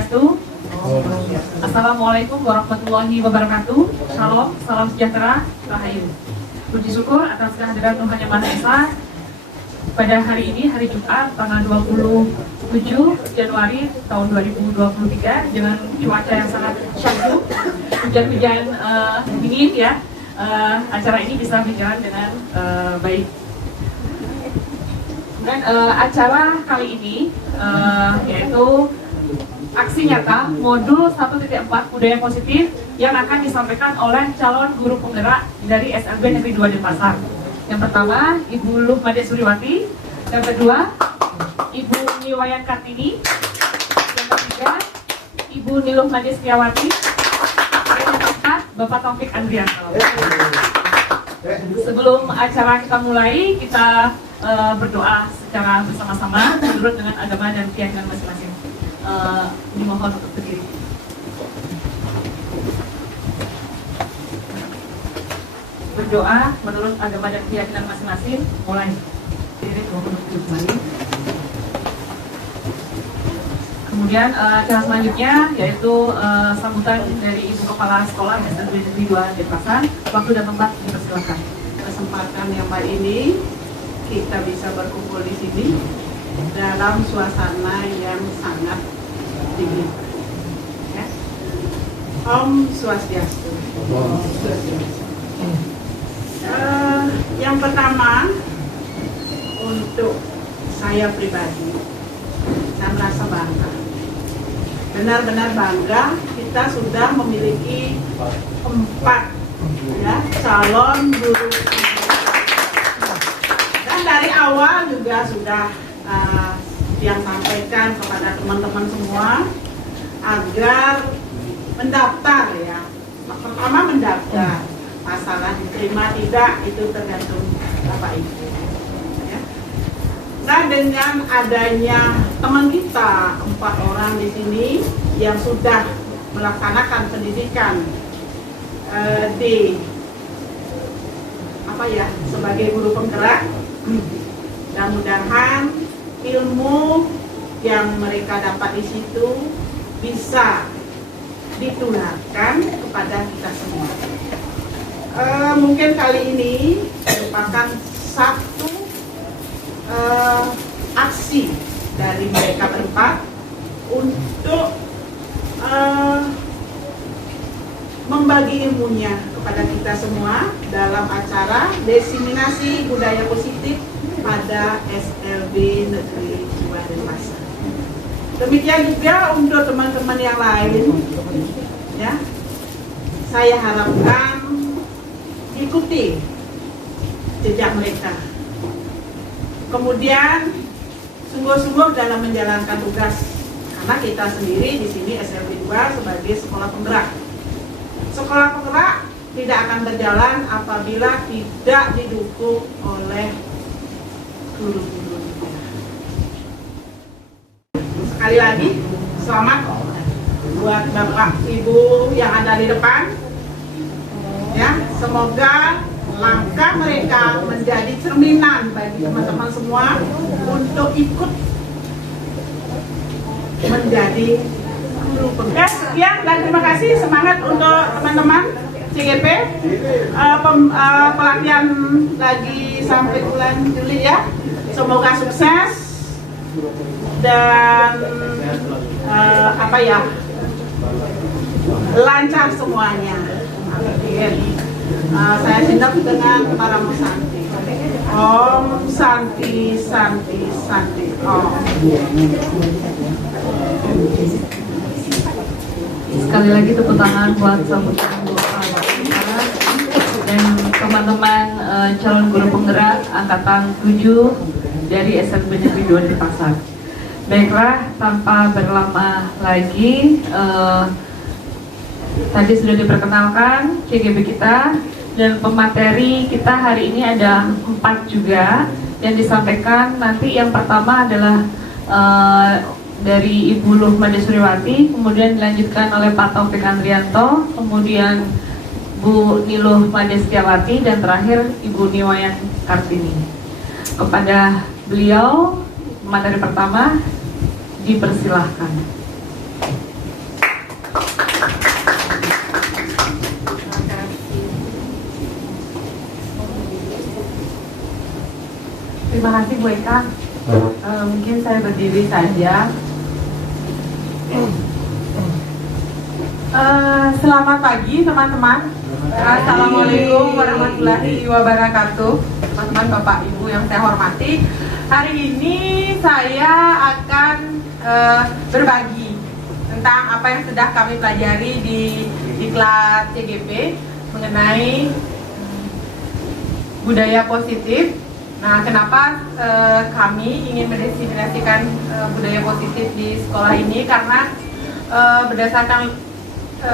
Swastiastu. Assalamualaikum warahmatullahi wabarakatuh. Shalom, salam sejahtera, rahayu. Puji syukur atas kehadiran Tuhan Yang Maha Esa pada hari ini, hari Jumat, tanggal 27 Januari tahun 2023 dengan cuaca yang sangat syahdu, hujan-hujan dingin ya. Acara ini bisa berjalan dengan baik. Dan acara kali ini yaitu aksi nyata modul 1.4 budaya positif yang akan disampaikan oleh calon guru penggerak dari SLB Negeri 2 Denpasar. Yang pertama, Ibu Luh Made Suryawati. Yang kedua, Ibu Niwayan Kartini. Yang ketiga, Ibu Niluh Made Setiawati. Dan yang keempat, Bapak Taufik Andrianto. Sebelum acara kita mulai, kita berdoa secara bersama-sama menurut dengan agama dan keyakinan masing-masing. Dimohon untuk berdiri. Berdoa menurut agama dan keyakinan masing-masing. Mulai. Diri mohon untuk kembali. Kemudian acara selanjutnya yaitu sambutan dari Ibu Kepala Sekolah SLB Negeri 2 Denpasar. Waktu dan tempat dipersilakan. Kesempatan yang baik ini kita bisa berkumpul di sini dalam suasana yang sangat dingin. Ya. Om Swastiastu. Yang pertama, untuk saya pribadi, saya merasa bangga. Benar-benar bangga kita sudah memiliki 4 ya, calon guru. Dan dari awal juga sudah yang sampaikan kepada teman-teman semua agar mendaftar ya. Pertama mendaftar, masalah diterima tidak itu tergantung Bapak Ibu. Ya. Nah, dengan adanya teman kita 4 orang di sini yang sudah melaksanakan pendidikan di sebagai guru penggerak, mudah-mudahan ilmu yang mereka dapat di situ bisa ditularkan kepada kita semua. Mungkin kali ini merupakan satu aksi dari mereka berempat untuk membagi ilmunya kepada kita semua dalam acara diseminasi budaya positif pada SLB Negeri 2 Denpasar. Demikian juga untuk teman-teman yang lain, ya, saya harapkan ikuti jejak mereka. Kemudian sungguh-sungguh dalam menjalankan tugas, karena kita sendiri di sini SLB 2 sebagai sekolah penggerak. Sekolah penggerak tidak akan berjalan apabila tidak didukung oleh guru-guru. Sekali lagi, selamat buat Bapak Ibu yang ada di depan. Ya, semoga langkah mereka menjadi cerminan bagi teman-teman semua untuk ikut menjadi guru penggerak. Sekian dan terima kasih, semangat untuk teman-teman CGP. Pelatihan lagi sampai bulan Juli ya. Semoga sukses dan lancar semuanya. Saya siap dengan para Santi. Om Santi Santi Santi Om. Sekali lagi tepuk tangan buat sambutan dan teman-teman calon guru penggerak angkatan 7 dari SLB Negeri 2 Denpasar. Baiklah, tanpa berlama lagi, tadi sudah diperkenalkan CGP kita dan pemateri kita hari ini ada 4 juga yang disampaikan. Nanti yang pertama adalah dari Ibu Luh Made Suryawati, kemudian dilanjutkan oleh Pak Taufik Andrianto, kemudian Bu Niluh Made Setiawati, dan terakhir Ibu Niwayan Kartini. Kepada beliau, materi pertama dipersilahkan. terima kasih Bu Eka. Mungkin saya berdiri saja. Selamat pagi teman-teman. Assalamualaikum warahmatullahi wabarakatuh. Teman-teman, Bapak Ibu yang saya hormati, hari ini saya akan berbagi tentang apa yang sudah kami pelajari di diklat CGP mengenai budaya positif. Nah, kenapa kami ingin mendefinisikan budaya positif di sekolah ini? Karena berdasarkan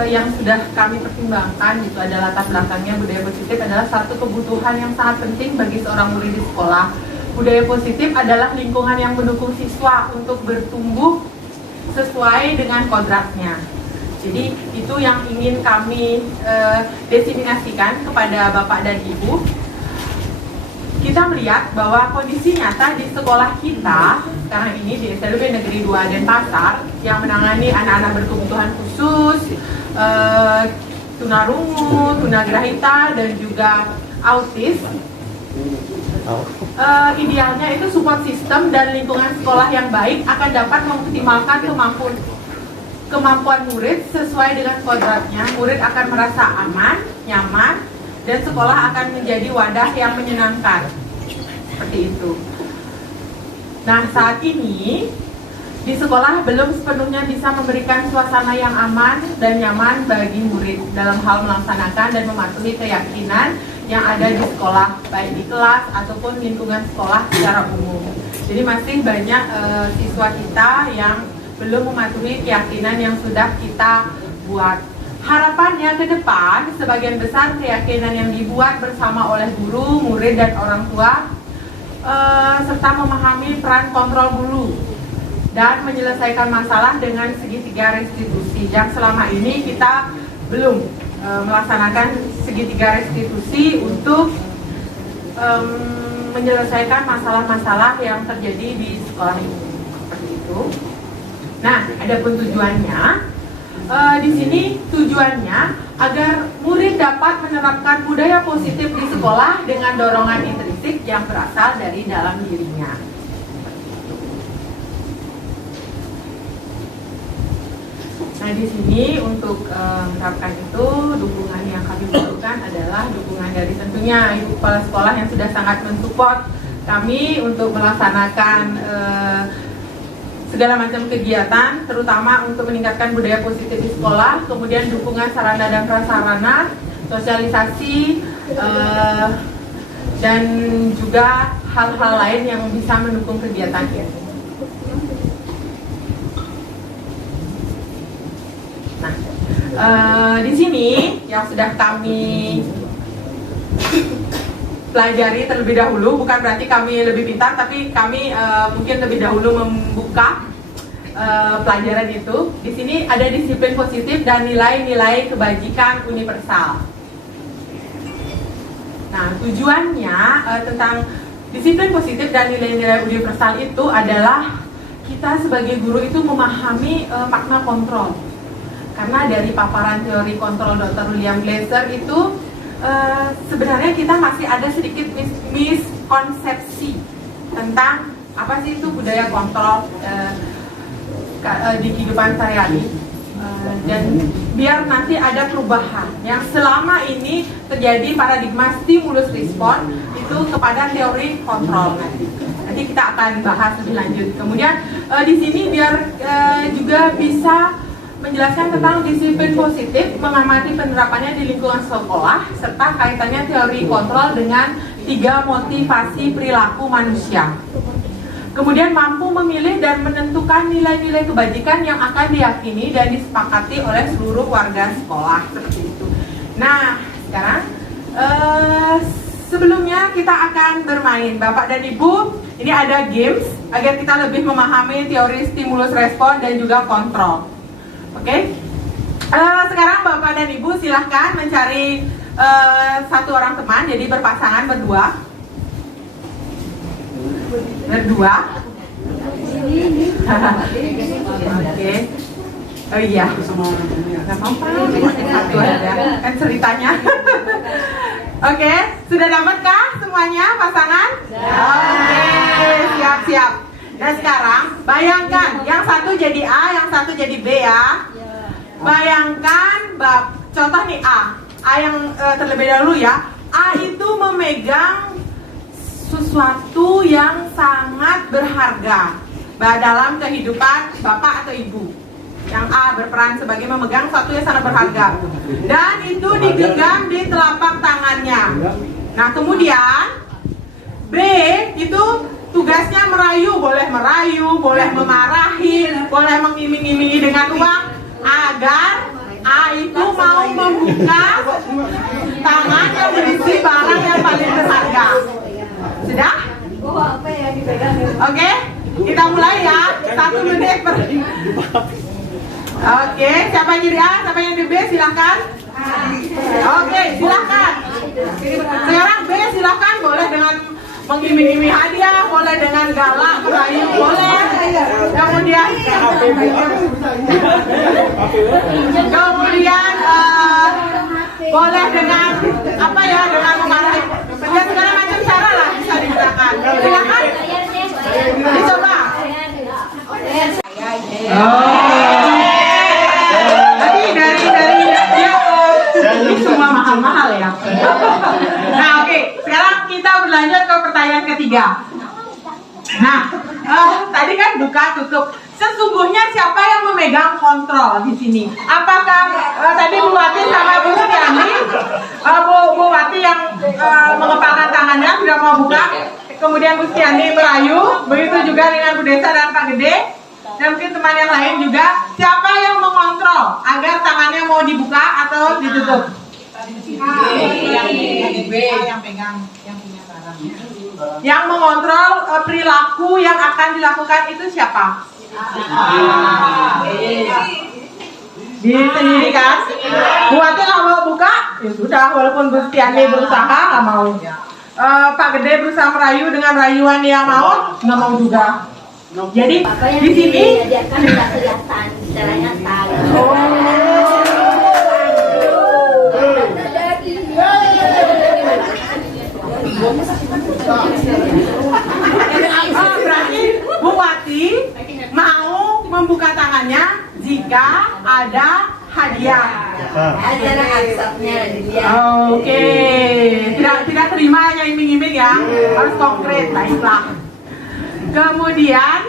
yang sudah kami pertimbangkan, itu adalah latar belakangnya, budaya positif adalah satu kebutuhan yang sangat penting bagi seorang murid di sekolah. Budaya positif adalah lingkungan yang mendukung siswa untuk bertumbuh sesuai dengan kodratnya. Jadi itu yang ingin kami definisikan kepada Bapak dan Ibu. Kita melihat bahwa kondisi nyata di sekolah kita sekarang ini di SLB Negeri 2 Denpasar yang menangani anak-anak berkebutuhan khusus, tunarungu, tunagrahita, dan juga autis. Idealnya itu support system dan lingkungan sekolah yang baik akan dapat mengoptimalkan kemampuan murid sesuai dengan kodratnya. Murid akan merasa aman, nyaman, dan sekolah akan menjadi wadah yang menyenangkan. Seperti itu. Nah, saat ini di sekolah belum sepenuhnya bisa memberikan suasana yang aman dan nyaman bagi murid dalam hal melaksanakan dan mematuhi keyakinan yang ada di sekolah, baik di kelas ataupun lingkungan sekolah secara umum. Jadi masih banyak siswa kita yang belum mematuhi keyakinan yang sudah kita buat. Harapannya ke depan, sebagian besar keyakinan yang dibuat bersama oleh guru, murid, dan orang tua serta memahami peran kontrol dulu dan menyelesaikan masalah dengan segitiga restitusi yang selama ini kita belum melaksanakan segitiga restitusi untuk menyelesaikan masalah-masalah yang terjadi di sekolah ini. Seperti itu. Nah, adapun tujuannya, di sini tujuannya agar murid dapat menerapkan budaya positif di sekolah dengan dorongan intrinsik yang berasal dari dalam dirinya. Nah, di sini untuk menerapkan itu, dukungan yang kami butuhkan adalah dukungan dari tentunya Ibu Kepala Sekolah yang sudah sangat mensupport kami untuk melaksanakan segala macam kegiatan, terutama untuk meningkatkan budaya positif di sekolah, kemudian dukungan sarana dan prasarana, sosialisasi, dan juga hal-hal lain yang bisa mendukung kegiatan ini. Nah, di sini yang sudah kami pelajari terlebih dahulu, bukan berarti kami lebih pintar, tapi kami mungkin lebih dahulu membuka pelajaran itu. Di sini ada disiplin positif dan nilai-nilai kebajikan universal. Nah, tujuannya tentang disiplin positif dan nilai-nilai universal itu adalah kita sebagai guru itu memahami makna kontrol. Karena dari paparan teori kontrol Dr. William Glasser itu sebenarnya kita masih ada sedikit miskonsepsi tentang apa sih itu budaya kontrol di kehidupan sehari-hari, dan biar nanti ada perubahan yang selama ini terjadi paradigma stimulus respon itu kepada teori kontrol nanti kita akan bahas lebih lanjut. Kemudian di sini biar juga bisa menjelaskan tentang disiplin positif, mengamati penerapannya di lingkungan sekolah, serta kaitannya teori kontrol dengan 3 motivasi perilaku manusia. Kemudian mampu memilih dan menentukan nilai-nilai kebajikan yang akan diyakini dan disepakati oleh seluruh warga sekolah. Seperti itu. Nah, sekarang sebelumnya kita akan bermain. Bapak dan Ibu, ini ada games agar kita lebih memahami teori stimulus respon dan juga kontrol. Oke, sekarang Bapak dan Ibu silahkan mencari satu orang teman, jadi berpasangan berdua. Oke. Oh iya. Nggak apa-apa. Satu aja. Kan ceritanya. Oke, sudah dapatkah semua? semuanya pasangan? Oke, siap-siap. Nah sekarang bayangkan yang satu jadi A, yang satu jadi B ya. Bayangkan contoh nih A yang terlebih dahulu ya. A itu memegang sesuatu yang sangat berharga dalam kehidupan bapak atau ibu. Yang A berperan sebagai memegang sesuatu yang sangat berharga, dan itu digenggam di telapak tangannya. Nah kemudian B itu tugasnya merayu, boleh memarahi, boleh mengiming-imingi dengan uang agar A itu mau membuka tangan yang berisi barang yang paling berharga. Sudah? Oke, kita mulai ya. 1 menit per. Oke, siapa yang jadi A, siapa yang jadi B, silahkan. Oke, silahkan. Sekarang B silahkan, boleh dengan mengiming-iming hadiah, boleh dengan galak, merayu, boleh. Kemudian boleh dengan apa ya, dengan memarahi. Ya segala macam cara lah bisa digunakan. Silakan dicoba. Tapi dari dia ini semua mahal-mahal ya. Nah oke, sekarang kita berlanjut ke pertanyaan ketiga. Nah, tadi kan buka tutup. Sesungguhnya siapa yang memegang kontrol di sini? Apakah tadi Bu Wati sama Bu Setiani, Bu Wati yang mengepalkan tangannya sudah mau buka, kemudian Bu Setiani merayu, begitu juga dengan Bu Desa dan Pak Gede, dan mungkin teman yang lain juga. Siapa yang mengontrol agar tangannya mau dibuka atau ditutup? Yang pegang, yang punya barang. Yang mengontrol perilaku yang akan dilakukan itu siapa? Diri sendiri kan? Bu Wati nggak mau buka, ya sudah, walaupun Bu Setiani berusaha nggak mau. Pak Gede berusaha merayu dengan rayuan yang mau, nggak mau juga. Jadi di sini kelihatan secara nyata. Berarti Bu Wati mau membuka tangannya jika ada hadiah. Ada asapnya dia. Oke, tidak terima yang iming-iming ya, harus konkret, baiklah. Kemudian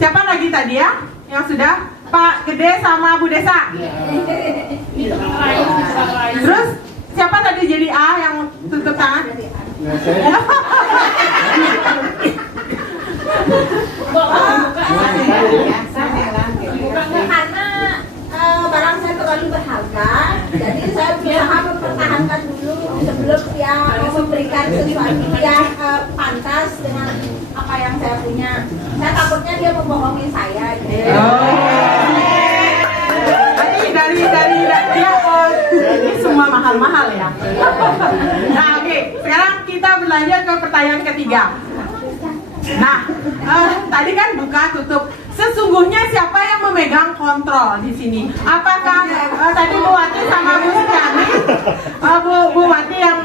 siapa lagi tadi ya yang sudah? Pak Gede sama Bu Desa. Terus siapa tadi jadi A yang tutup tangan? Karena barang saya terlalu berharga, jadi saya berusaha mempertahankan dulu sebelum dia memberikan sesuatu yang pantas dengan apa yang saya punya. Saya takutnya dia membohongi saya. Dari dia ini semua mahal-mahal ya. Nah oke, sekarang kita berlanjut ke pertanyaan ketiga. Nah, tadi kan buka tutup. Sesungguhnya siapa yang memegang kontrol di sini? Apakah tadi Bu Wati sama Bu Setiani? Bu Wati yang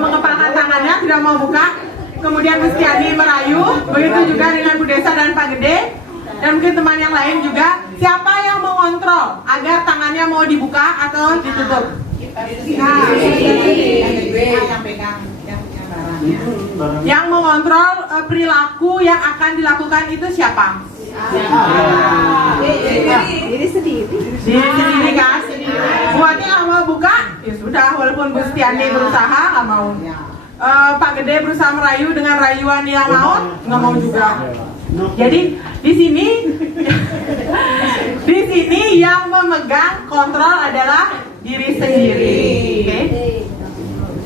mengepalkan tangannya sudah mau buka, kemudian Bu Setiani merayu, begitu juga dengan Bu Desa dan Pak Gede, dan mungkin teman yang lain juga. Siapa yang mengontrol agar tangannya mau dibuka atau ditutup? Yang mengontrol perilaku yang akan dilakukan itu siapa? Diri sendiri. Diri sendiri kan? Buatnya nggak mau buka, ya sudah, walaupun Bu Setiani berusaha nggak mau. Pak Gede berusaha merayu dengan rayuan yang mau, nggak mau juga. Jadi di sini yang memegang kontrol adalah diri sendiri.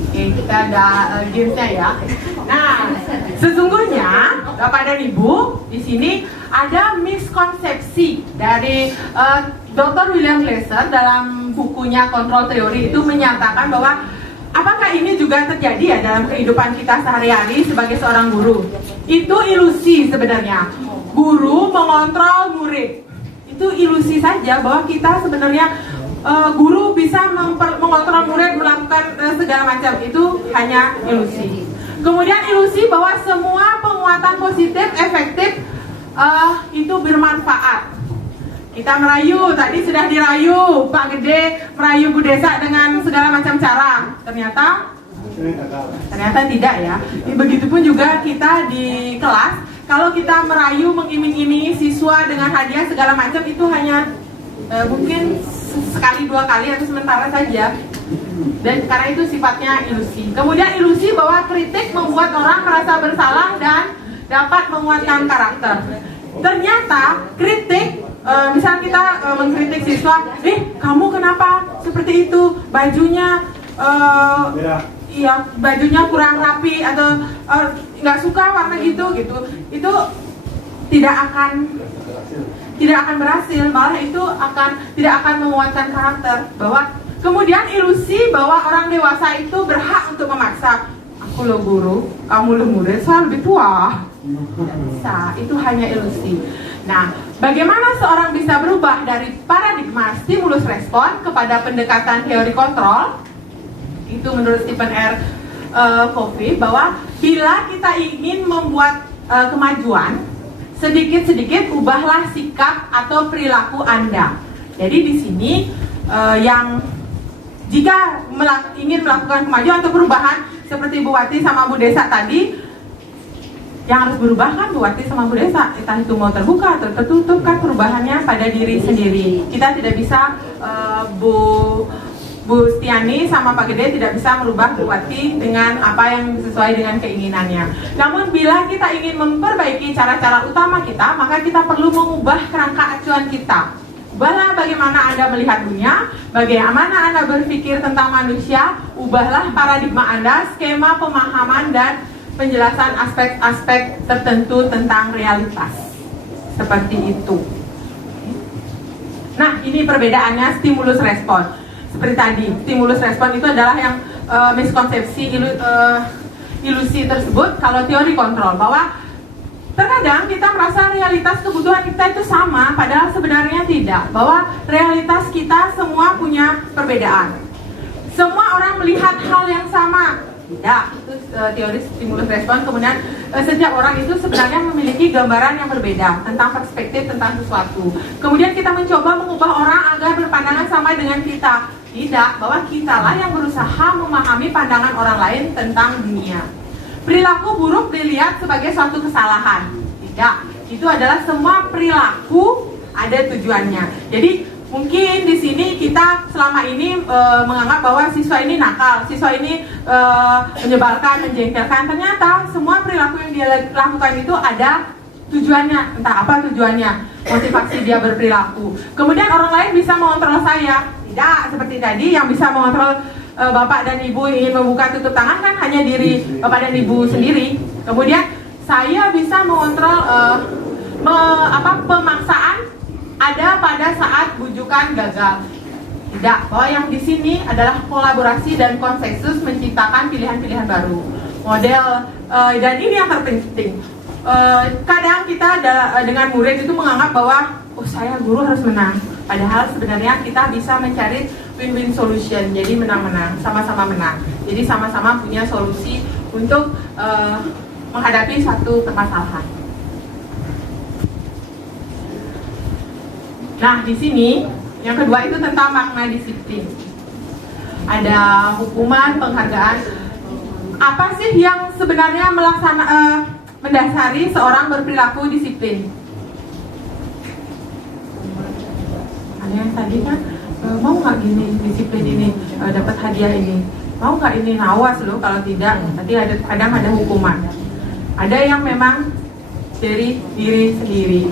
Oke, kita ada gamesnya ya. Nah, sesungguhnya Bapak dan Ibu, di sini ada miskonsepsi dari Dr. William Glasser dalam bukunya Kontrol Teori itu menyatakan bahwa apakah ini juga terjadi ya dalam kehidupan kita sehari-hari sebagai seorang guru? Itu ilusi sebenarnya. Guru mengontrol murid. Itu ilusi saja bahwa kita sebenarnya guru bisa mengontrol murid melakukan segala macam, itu hanya ilusi. Kemudian ilusi bahwa semua penguatan positif efektif itu bermanfaat. Kita merayu, tadi sudah dirayu Pak Gede, merayu Bu Desa dengan segala macam cara. Ternyata tidak ya. Begitupun juga kita di kelas, kalau kita merayu mengiming-imingi siswa dengan hadiah segala macam, itu hanya mungkin sekali dua kali atau sementara saja. Dan karena itu sifatnya ilusi. Kemudian ilusi bahwa kritik membuat orang merasa bersalah dan dapat menguatkan karakter. Ternyata kritik, misal kita mengkritik siswa, kamu kenapa seperti itu, bajunya bajunya kurang rapi atau nggak suka warna gitu, itu tidak akan berhasil, malah itu tidak akan menguatkan karakter. Bahwa kemudian ilusi bahwa orang dewasa itu berhak untuk memaksa, aku lo guru, kamu lo murid, saya lebih tua. Tidak bisa, itu hanya ilusi. Nah, bagaimana seorang bisa berubah dari paradigma stimulus respon kepada pendekatan teori kontrol? Itu menurut Stephen R. Covey, bahwa bila kita ingin membuat kemajuan, sedikit-sedikit ubahlah sikap atau perilaku Anda. Jadi di sini jika ingin melakukan kemajuan atau perubahan seperti Bu Wati sama Bu Desa tadi, yang harus berubah kan Bu Wati sama Bu Desa, entah itu mau terbuka atau tertutup, kan perubahannya pada diri sendiri. Kita tidak bisa Bu Stiani sama Pak Gede tidak bisa merubah Bu Wati dengan apa yang sesuai dengan keinginannya. Namun bila kita ingin memperbaiki cara-cara utama kita, maka kita perlu mengubah kerangka acuan kita. Ubahlah bagaimana Anda melihat dunia, bagaimana Anda berpikir tentang manusia, ubahlah paradigma Anda, skema pemahaman dan penjelasan aspek-aspek tertentu tentang realitas. Seperti itu. Nah, ini perbedaannya stimulus respon. Seperti tadi, stimulus respon itu adalah yang miskonsepsi ilusi tersebut. Kalau teori kontrol, bahwa terkadang kita merasa realitas kebutuhan kita itu sama, padahal sebenarnya tidak. Bahwa realitas kita semua punya perbedaan. Semua orang melihat hal yang sama. Tidak, itu teori stimulus respon. Kemudian setiap orang itu sebenarnya memiliki gambaran yang berbeda tentang perspektif tentang sesuatu. Kemudian kita mencoba mengubah orang agar berpandangan sama dengan kita. Tidak, bahwa kitalah yang berusaha memahami pandangan orang lain tentang dunia. Perilaku buruk dilihat sebagai suatu kesalahan. Tidak, itu adalah semua perilaku ada tujuannya. Jadi mungkin di sini kita selama ini menganggap bahwa siswa ini nakal, siswa ini menyebalkan, menjengkelkan. Ternyata semua perilaku yang dia lakukan itu ada tujuannya. Entah apa tujuannya, motivasi dia berperilaku. Kemudian orang lain bisa mengontrol saya. Tidak, seperti tadi yang bisa mengontrol Bapak dan Ibu ingin membuka tutup tangan kan hanya diri Bapak dan Ibu sendiri. Kemudian saya bisa mengontrol pemaksaan ada pada saat bujukan gagal. Tidak, bahwa yang di sini adalah kolaborasi dan konsensus menciptakan pilihan-pilihan baru. Model dan ini yang terpenting. Kadang kita dengan murid itu menganggap bahwa saya guru harus menang. Padahal sebenarnya kita bisa mencari win-win solution. Jadi menang-menang, sama-sama menang. Jadi sama-sama punya solusi untuk menghadapi satu permasalahan. Nah, di sini yang kedua itu tentang makna disiplin. Ada hukuman, penghargaan. Apa sih yang sebenarnya mendasari seorang berperilaku disiplin? Ada yang tadi kan mau nggak gini disiplin ini dapat hadiah ini, mau nggak ini, awas loh kalau tidak nanti kadang ada hukuman. Ada yang memang dari diri sendiri.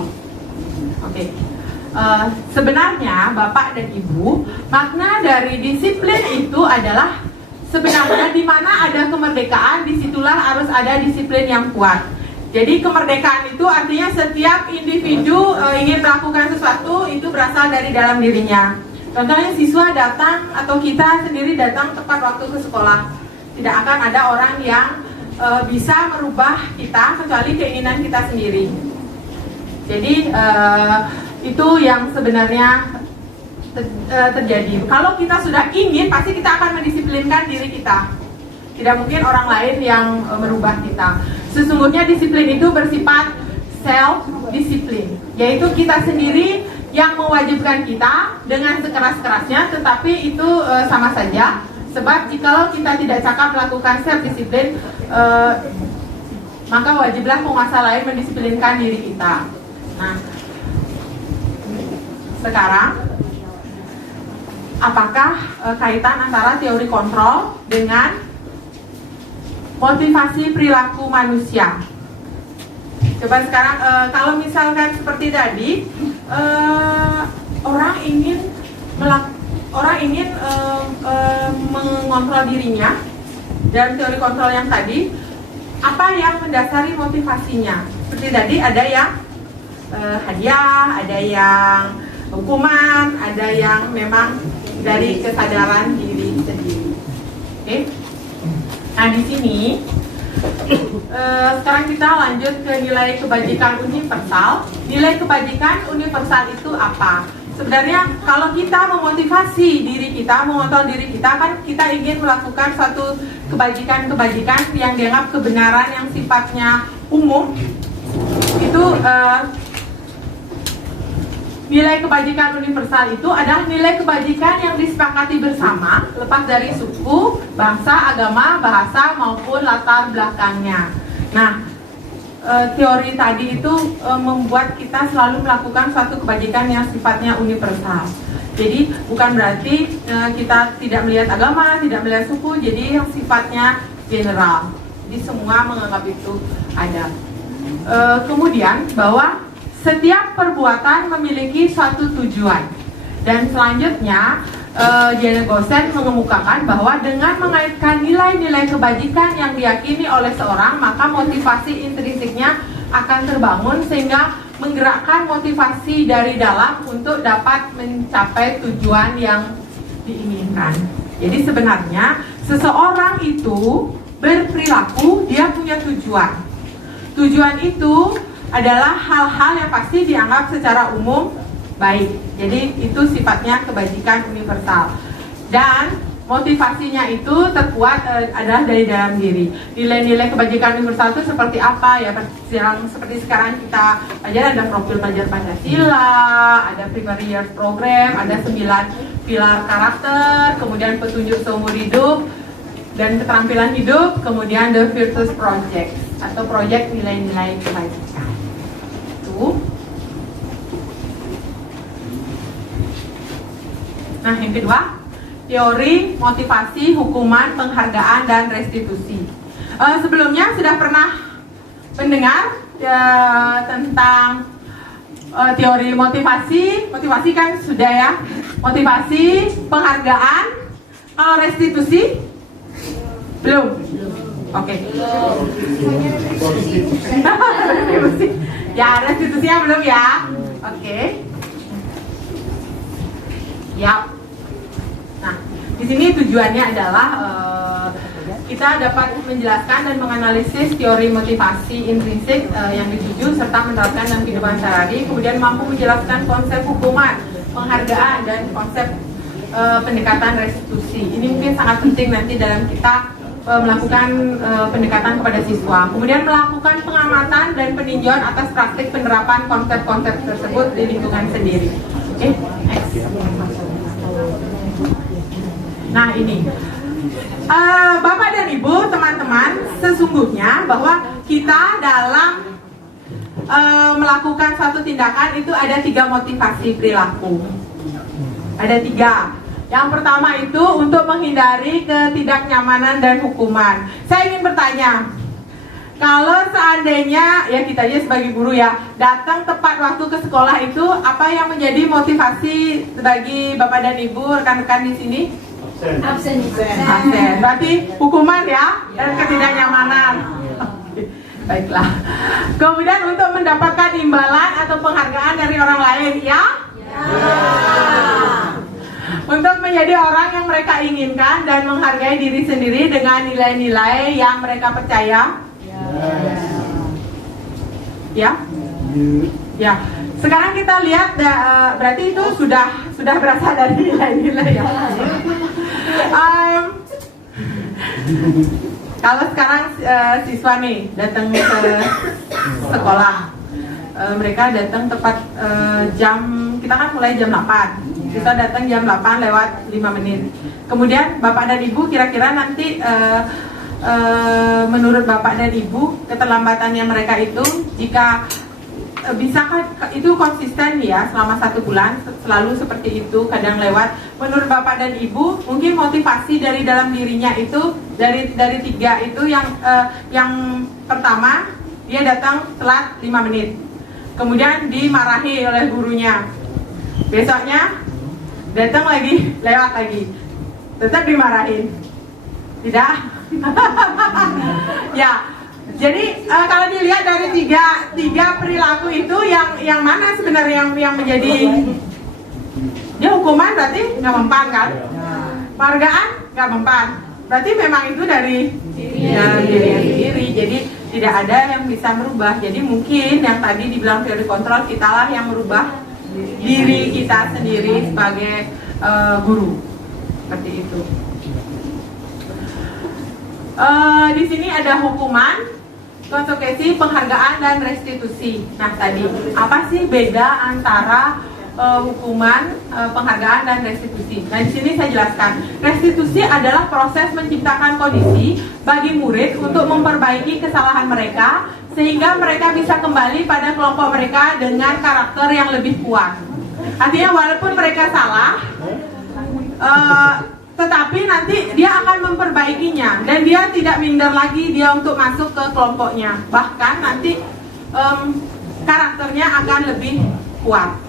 Oke. Sebenarnya Bapak dan Ibu, makna dari disiplin itu adalah sebenarnya di mana ada kemerdekaan, disitulah harus ada disiplin yang kuat. Jadi kemerdekaan itu artinya setiap individu ingin melakukan sesuatu itu berasal dari dalam dirinya. Contohnya siswa datang atau kita sendiri datang tepat waktu ke sekolah. Tidak akan ada orang yang bisa merubah kita kecuali keinginan kita sendiri. Jadi itu yang sebenarnya terjadi. Kalau kita sudah ingin, pasti kita akan mendisiplinkan diri kita. Tidak mungkin orang lain yang merubah kita. Sesungguhnya disiplin itu bersifat self-disiplin, yaitu kita sendiri yang mewajibkan kita dengan sekeras-kerasnya, tetapi itu sama saja. Sebab jikalau kita tidak cakap melakukan self-disiplin, maka wajiblah penguasa lain mendisiplinkan diri kita. Nah, sekarang apakah kaitan antara teori kontrol dengan motivasi perilaku manusia? Coba sekarang kalau misalkan seperti tadi, orang ingin mengontrol dirinya. Dalam teori kontrol yang tadi, apa yang mendasari motivasinya? Seperti tadi ada yang hadiah, ada yang hukuman, ada yang memang dari kesadaran diri sendiri. Oke? Nah, di sini sekarang kita lanjut ke nilai kebajikan universal. Nilai kebajikan universal itu apa? Sebenarnya kalau kita memotivasi diri kita, mengontrol diri kita, kan kita ingin melakukan suatu kebajikan-kebajikan yang dianggap kebenaran yang sifatnya umum. Itu nilai kebajikan universal itu adalah nilai kebajikan yang disepakati bersama, lepas dari suku, bangsa, agama, bahasa maupun latar belakangnya. Nah, teori tadi itu membuat kita selalu melakukan suatu kebajikan yang sifatnya universal. Jadi bukan berarti kita tidak melihat agama, tidak melihat suku, jadi yang sifatnya general. Jadi semua menganggap itu ada. Kemudian bahwa setiap perbuatan memiliki suatu tujuan. Dan selanjutnya Janet Gosen mengemukakan bahwa dengan mengaitkan nilai-nilai kebajikan yang diyakini oleh seorang, maka motivasi intrinsiknya akan terbangun sehingga menggerakkan motivasi dari dalam untuk dapat mencapai tujuan yang diinginkan. Jadi sebenarnya seseorang itu berperilaku, dia punya tujuan. Tujuan itu adalah hal-hal yang pasti dianggap secara umum baik. Jadi itu sifatnya kebajikan universal. Dan motivasinya itu terkuat adalah dari dalam diri. Nilai-nilai kebajikan universal itu seperti apa ya? Seperti sekarang kita ajar, ada profil pelajar Pancasila, ada primary years program, ada 9 pilar karakter, kemudian petunjuk seumur hidup dan keterampilan hidup, kemudian the Virtues Project atau proyek nilai-nilai kebajikan. Nah, yang kedua, teori motivasi, hukuman, penghargaan, dan restitusi. Sebelumnya sudah pernah mendengar tentang teori motivasi. Motivasi kan sudah ya. Motivasi, penghargaan, restitusi belum. Oke. Ya, restitusinya belum ya. Oke. Yap. Nah, di sini tujuannya adalah kita dapat menjelaskan dan menganalisis teori motivasi intrinsik yang dituju serta menerapkan dalam kehidupan sehari-hari, kemudian mampu menjelaskan konsep hukuman, penghargaan, dan konsep pendekatan restitusi. Ini mungkin sangat penting nanti dalam kita melakukan pendekatan kepada siswa. Kemudian melakukan pengamatan dan peninjauan atas praktik penerapan konsep-konsep tersebut di lingkungan sendiri. Oke, next. Nah, ini Bapak dan Ibu, teman-teman, sesungguhnya bahwa kita dalam melakukan suatu tindakan itu ada 3 motivasi perilaku. Ada 3. Yang pertama itu untuk menghindari ketidaknyamanan dan hukuman. Saya ingin bertanya, kalau seandainya ya kita aja sebagai guru ya datang tepat waktu ke sekolah itu, apa yang menjadi motivasi bagi Bapak dan Ibu, rekan-rekan di sini? Absen. Absen. Berarti hukuman ya dan ketidaknyamanan. Baiklah. Kemudian untuk mendapatkan imbalan atau penghargaan dari orang lain ya? Untuk menjadi orang yang mereka inginkan dan menghargai diri sendiri dengan nilai-nilai yang mereka percaya. Ya? Ya. Sekarang kita lihat, berarti itu sudah berasal dari nilai-nilai ya. Kalau sekarang siswa nih datang ke sekolah, mereka datang tepat jam, kita kan mulai jam 8. Kita datang jam 8 lewat 5 menit. Kemudian Bapak dan Ibu kira-kira nanti menurut Bapak dan Ibu keterlambatannya mereka itu, jika bisakah itu konsisten ya selama 1 bulan selalu seperti itu, kadang lewat. Menurut Bapak dan Ibu mungkin motivasi dari dalam dirinya itu dari 3 itu yang pertama, dia datang telat 5 menit, kemudian dimarahi oleh gurunya, besoknya datang lagi lewat lagi, tetap dimarahin, tidak? Ya. Jadi kalau dilihat dari tiga perilaku itu yang mana sebenarnya yang menjadi dia hukuman, berarti nggak mempan kan? Penghargaan nggak mempan, berarti memang itu dari dalam diri sendiri. Jadi tidak ada yang bisa merubah. Jadi mungkin yang tadi dibilang teori kontrol, kitalah yang merubah diri kita sendiri sebagai guru, seperti itu. Di sini ada hukuman, konsekuensi, penghargaan, dan restitusi. Nah tadi, apa sih beda antara hukuman, penghargaan, dan restitusi? Nah di sini saya jelaskan. Restitusi adalah proses menciptakan kondisi bagi murid untuk memperbaiki kesalahan mereka, sehingga mereka bisa kembali pada kelompok mereka dengan karakter yang lebih kuat. Artinya walaupun mereka salah, tetapi nanti dia akan memperbaikinya dan dia tidak minder lagi dia untuk masuk ke kelompoknya. Bahkan nanti karakternya akan lebih kuat.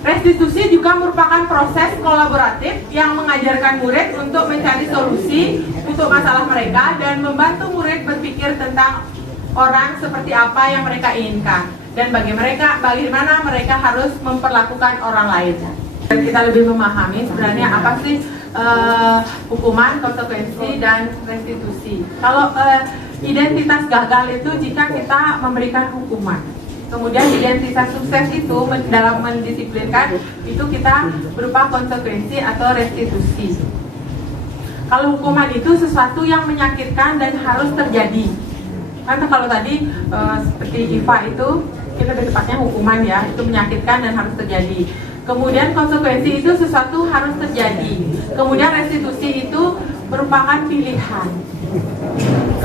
Restitusi juga merupakan proses kolaboratif yang mengajarkan murid untuk mencari solusi untuk masalah mereka dan membantu murid berpikir tentang orang seperti apa yang mereka inginkan dan bagaimana mereka harus memperlakukan orang lain. Dan kita lebih memahami sebenarnya apa sih hukuman, konsekuensi, dan restitusi. Kalau identitas gagal itu jika kita memberikan hukuman. Kemudian identitas sukses itu dalam mendisiplinkan itu kita berupa konsekuensi atau restitusi. Kalau hukuman itu sesuatu yang menyakitkan dan harus terjadi. Karena kalau tadi seperti IVA itu kita lebih tepatnya hukuman ya, itu menyakitkan dan harus terjadi. Kemudian konsekuensi itu sesuatu harus terjadi. Kemudian restitusi itu merupakan pilihan.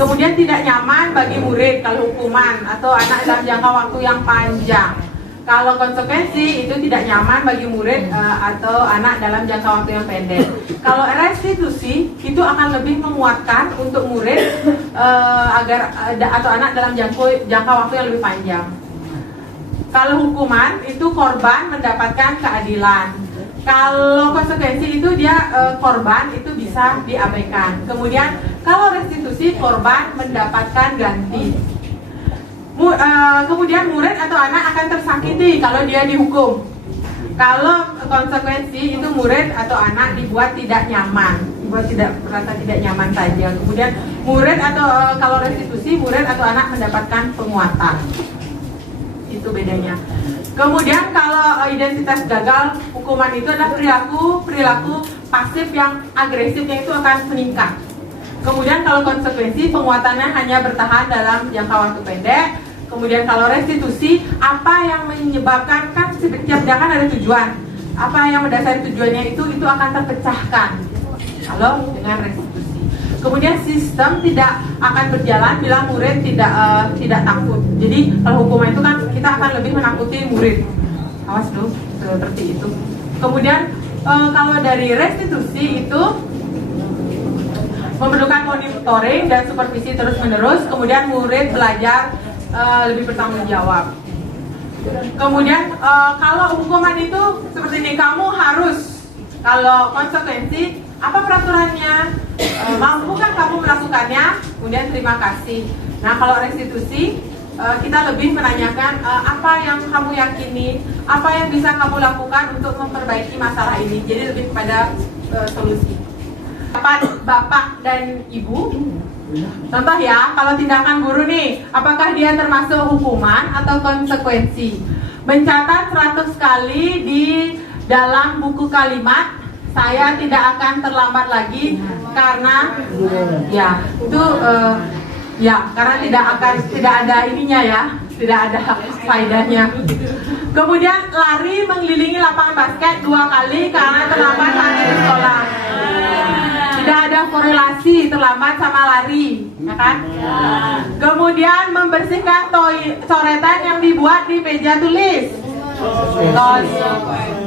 Kemudian tidak nyaman bagi murid kalau hukuman atau anak dalam jangka waktu yang panjang. Kalau konsekuensi itu tidak nyaman bagi murid atau anak dalam jangka waktu yang pendek. Kalau restitusi itu akan lebih menguatkan untuk murid atau anak dalam jangka waktu yang lebih panjang. Kalau hukuman itu korban mendapatkan keadilan. Kalau konsekuensi itu dia korban itu bisa diabaikan. Kemudian kalau restitusi korban mendapatkan ganti. Kemudian murid atau anak akan tersakiti kalau dia dihukum. Kalau konsekuensi itu murid atau anak dibuat tidak nyaman, merasa tidak nyaman saja. Kemudian murid atau kalau restitusi murid atau anak mendapatkan penguatan. Itu bedanya. Kemudian kalau identitas gagal, hukuman itu adalah perilaku pasif yang agresifnya itu akan meningkat. Kemudian kalau konsekuensi penguatannya hanya bertahan dalam jangka waktu pendek. Kemudian kalau restitusi, apa yang menyebabkan, kan setiap tindakan ada tujuan. Apa yang mendasari tujuannya itu akan terpecahkan kalau dengan restitusi. Kemudian sistem tidak akan berjalan bila murid tidak takut. Jadi kalau hukuman itu kan kita akan lebih menakuti murid. Awas dulu, seperti itu. Kemudian kalau dari restitusi itu memerlukan monitoring dan supervisi terus-menerus. Kemudian murid belajar lebih bertanggung jawab. Kemudian kalau hukuman itu seperti ini, kamu harus. Kalau konsekuensi, apa peraturannya? Mampukah kamu melakukannya? Kemudian terima kasih. Nah kalau restitusi, kita lebih menanyakan apa yang kamu yakini, apa yang bisa kamu lakukan untuk memperbaiki masalah ini. Jadi lebih kepada solusi. Bapak dan Ibu, Contoh ya, kalau tindakan guru nih, apakah dia termasuk hukuman atau konsekuensi? Mencatat 100 kali di dalam buku kalimat, saya tidak akan terlambat lagi karena ya itu karena tidak ada ininya ya, tidak ada faedahnya. Kemudian lari mengelilingi lapangan basket 2 kali karena terlambat sampai di sekolah. Tidak ada korelasi terlambat sama lari, ya kan? Kemudian membersihkan coretan yang dibuat di meja tulis.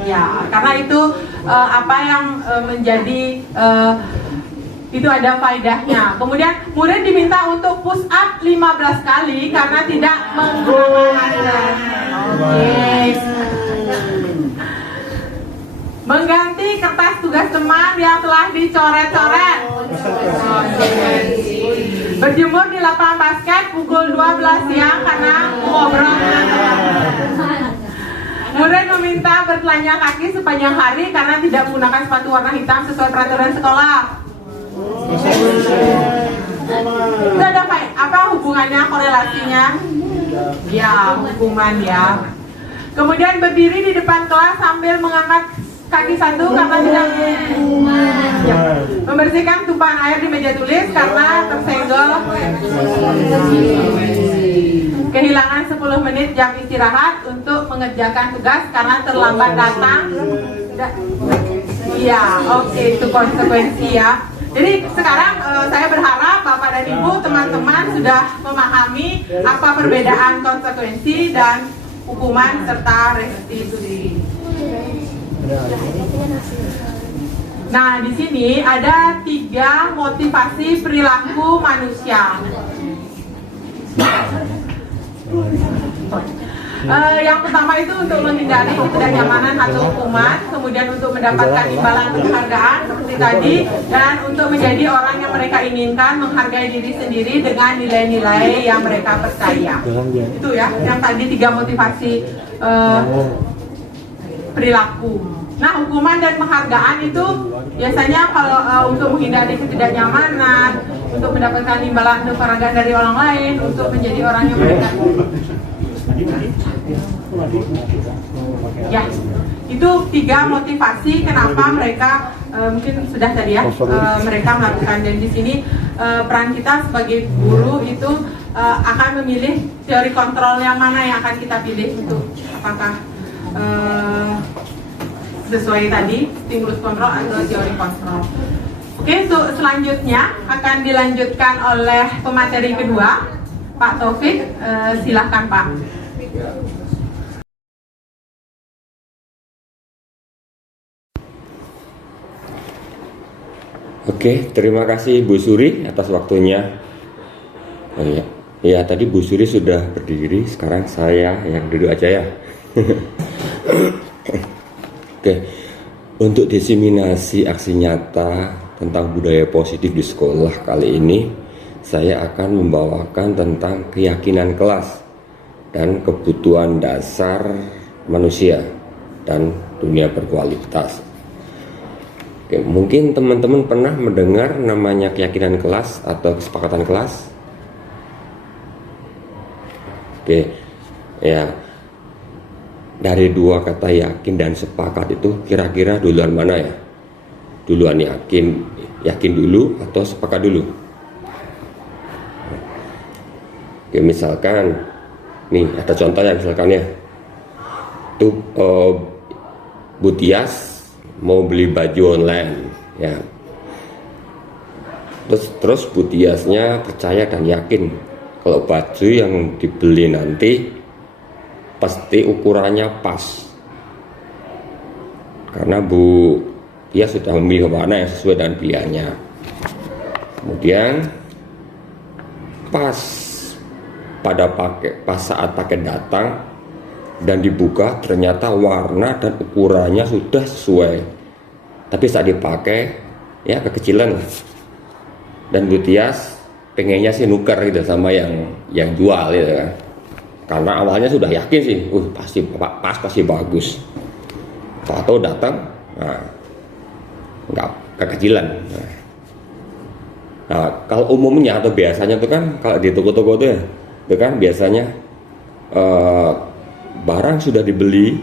Ya, karena itu apa yang menjadi itu ada faedahnya. Kemudian murid diminta untuk push up 15 kali karena tidak menggunakan hazard. Mengganti kertas tugas teman yang telah dicoret-coret. Berjemur di lapangan basket pukul 12 siang karena ngobrol dengan teman. Murid meminta bertelanjang kaki sepanjang hari karena tidak menggunakan sepatu warna hitam sesuai peraturan sekolah. Itu ada apa hubungannya, korelasinya? Ya, hukuman ya. Kemudian berdiri di depan kelas sambil mengangkat kaki satu karena tidak membersihkan tumpahan air di meja tulis karena tersenggol. Kehilangan 10 menit jam istirahat untuk mengerjakan tugas karena terlambat datang. Iya, oke, itu konsekuensi ya. Jadi sekarang saya berharap Bapak dan Ibu, teman-teman sudah memahami apa perbedaan konsekuensi dan hukuman serta restitusi. Nah, di sini ada 3 motivasi perilaku manusia. Yang pertama itu untuk menghindari ketidaknyamanan atau hukuman, kemudian untuk mendapatkan imbalan penghargaan seperti tadi, dan untuk menjadi orang yang mereka inginkan, menghargai diri sendiri dengan nilai-nilai yang mereka percaya. Itu ya, yang tadi 3 motivasi perilaku. Nah, hukuman dan penghargaan itu biasanya kalau untuk menghindari ketidaknyamanan, untuk mendapatkan imbalan penghargaan dari orang lain, untuk menjadi orang yang mereka ya, itu 3 motivasi kenapa mereka mungkin sudah tadi ya mereka melakukan. Dan di sini peran kita sebagai guru itu akan memilih teori kontrol yang mana yang akan kita pilih untuk apakah sesuai tadi stimulus kontrol atau teori kontrol. Oke, selanjutnya akan dilanjutkan oleh pemateri kedua, Pak Taufik. Silahkan Pak. Oke, terima kasih Bu Suri atas waktunya. Oh iya, ya tadi Bu Suri sudah berdiri, sekarang saya yang duduk aja ya. Oke, untuk diseminasi aksi nyata tentang budaya positif di sekolah kali ini, saya akan membawakan tentang keyakinan kelas dan kebutuhan dasar manusia dan dunia berkualitas. Oke, mungkin teman-teman pernah mendengar namanya keyakinan kelas atau kesepakatan kelas. Oke, ya, dari 2 kata yakin dan sepakat itu kira-kira duluan mana ya? Duluan yakin dulu atau sepakat dulu? Oke, misalkan nih ada contohnya, misalkan ya, tuh Bu Tias mau beli baju online ya, terus Bu Tiasnya percaya dan yakin kalau baju yang dibeli nanti pasti ukurannya pas, karena Bu Tias sudah memilih warna yang sesuai dengan pilihannya. Kemudian pas saat pakai datang dan dibuka ternyata warna dan ukurannya sudah sesuai, tapi saat dipakai ya kekecilan, dan Bu Tias pengennya sih nuker gitu sama yang jual gitu kan, karena awalnya sudah yakin sih pasti pas, pasti bagus. Atau datang nggak kekecilan. Nah, kalau umumnya atau biasanya itu kan kalau di toko-toko itu kan biasanya barang sudah dibeli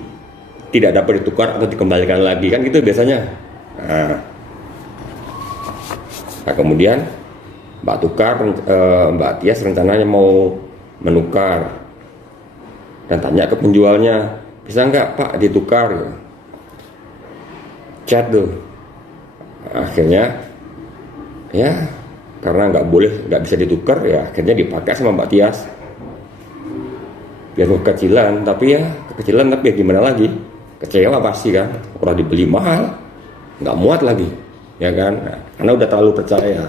tidak dapat ditukar atau dikembalikan lagi kan gitu biasanya. Nah kemudian Mbak Tias rencananya mau menukar dan tanya ke penjualnya, bisa nggak Pak ditukar? Chat tuh. Akhirnya ya karena nggak bisa ditukar ya akhirnya dipakai sama Mbak Tias. Biar kekecilan tapi ya gimana lagi, kecewa pasti kan, orang dibeli mahal nggak muat lagi ya kan, nah, karena udah terlalu percaya.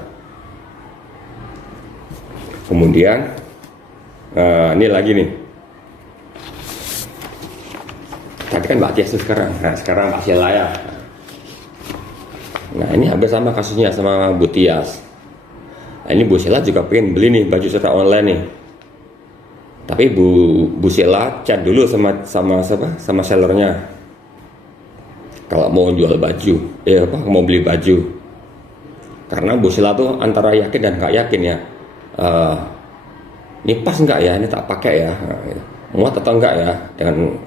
Kemudian ini lagi nih, tadi kan Mbak Tias tuh sekarang Mbak Sheila ya. Nah ini hampir sama kasusnya sama Bu Tias. Nah ini Bu Sheila juga pengen beli nih baju secara online nih. Tapi Bu Sheila chat dulu sama sellernya. Kalau mau jual baju, mau beli baju. Karena Bu Sheila tuh antara yakin dan nggak yakin ya. Ini pas nggak ya? Ini tak pakai ya. Muat atau enggak ya? Dengan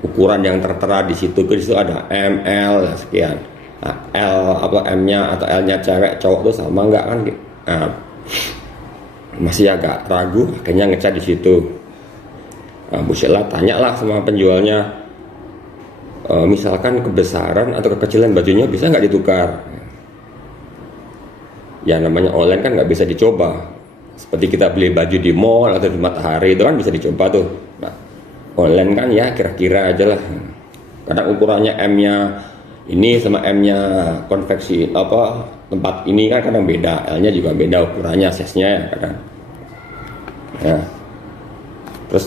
ukuran yang tertera di situ ada M, L, sekian. Nah, M-nya atau L-nya cewek, cowok tuh sama enggak kan? Nah, masih agak ragu, akhirnya ngecat di situ. Nah, Bu Sheila tanyalah sama penjualnya, misalkan kebesaran atau kekecilan bajunya bisa nggak ditukar? Ya namanya online kan nggak bisa dicoba. Seperti kita beli baju di mall atau di Matahari itu kan bisa dicoba tuh. Nah, online kan ya kira-kira aja lah. Kadang ukurannya M-nya ini sama M-nya konveksi tempat ini kan kadang beda, L-nya juga beda ukurannya, size-nya ya kadang. Ya. Terus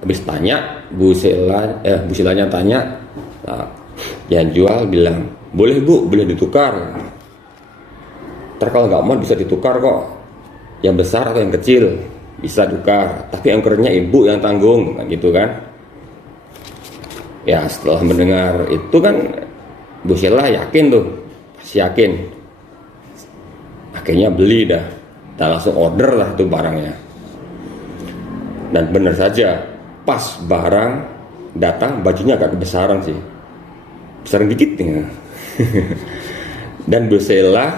habis tanya Bu Sheila-nya tanya, nah, yang jual bilang boleh Bu, boleh ditukar. Ntar kalau nggak mau bisa ditukar kok, yang besar atau yang kecil bisa tukar, tapi ongkirnya ibu yang tanggung kan gitu kan. Ya setelah mendengar itu kan Bu Sheila yakin tuh, pasti yakin. Akhirnya beli dah langsung order lah tuh barangnya. Dan benar saja, pas barang datang bajunya agak kebesaran sih, besaran dikit ya. Dan Bu Sheila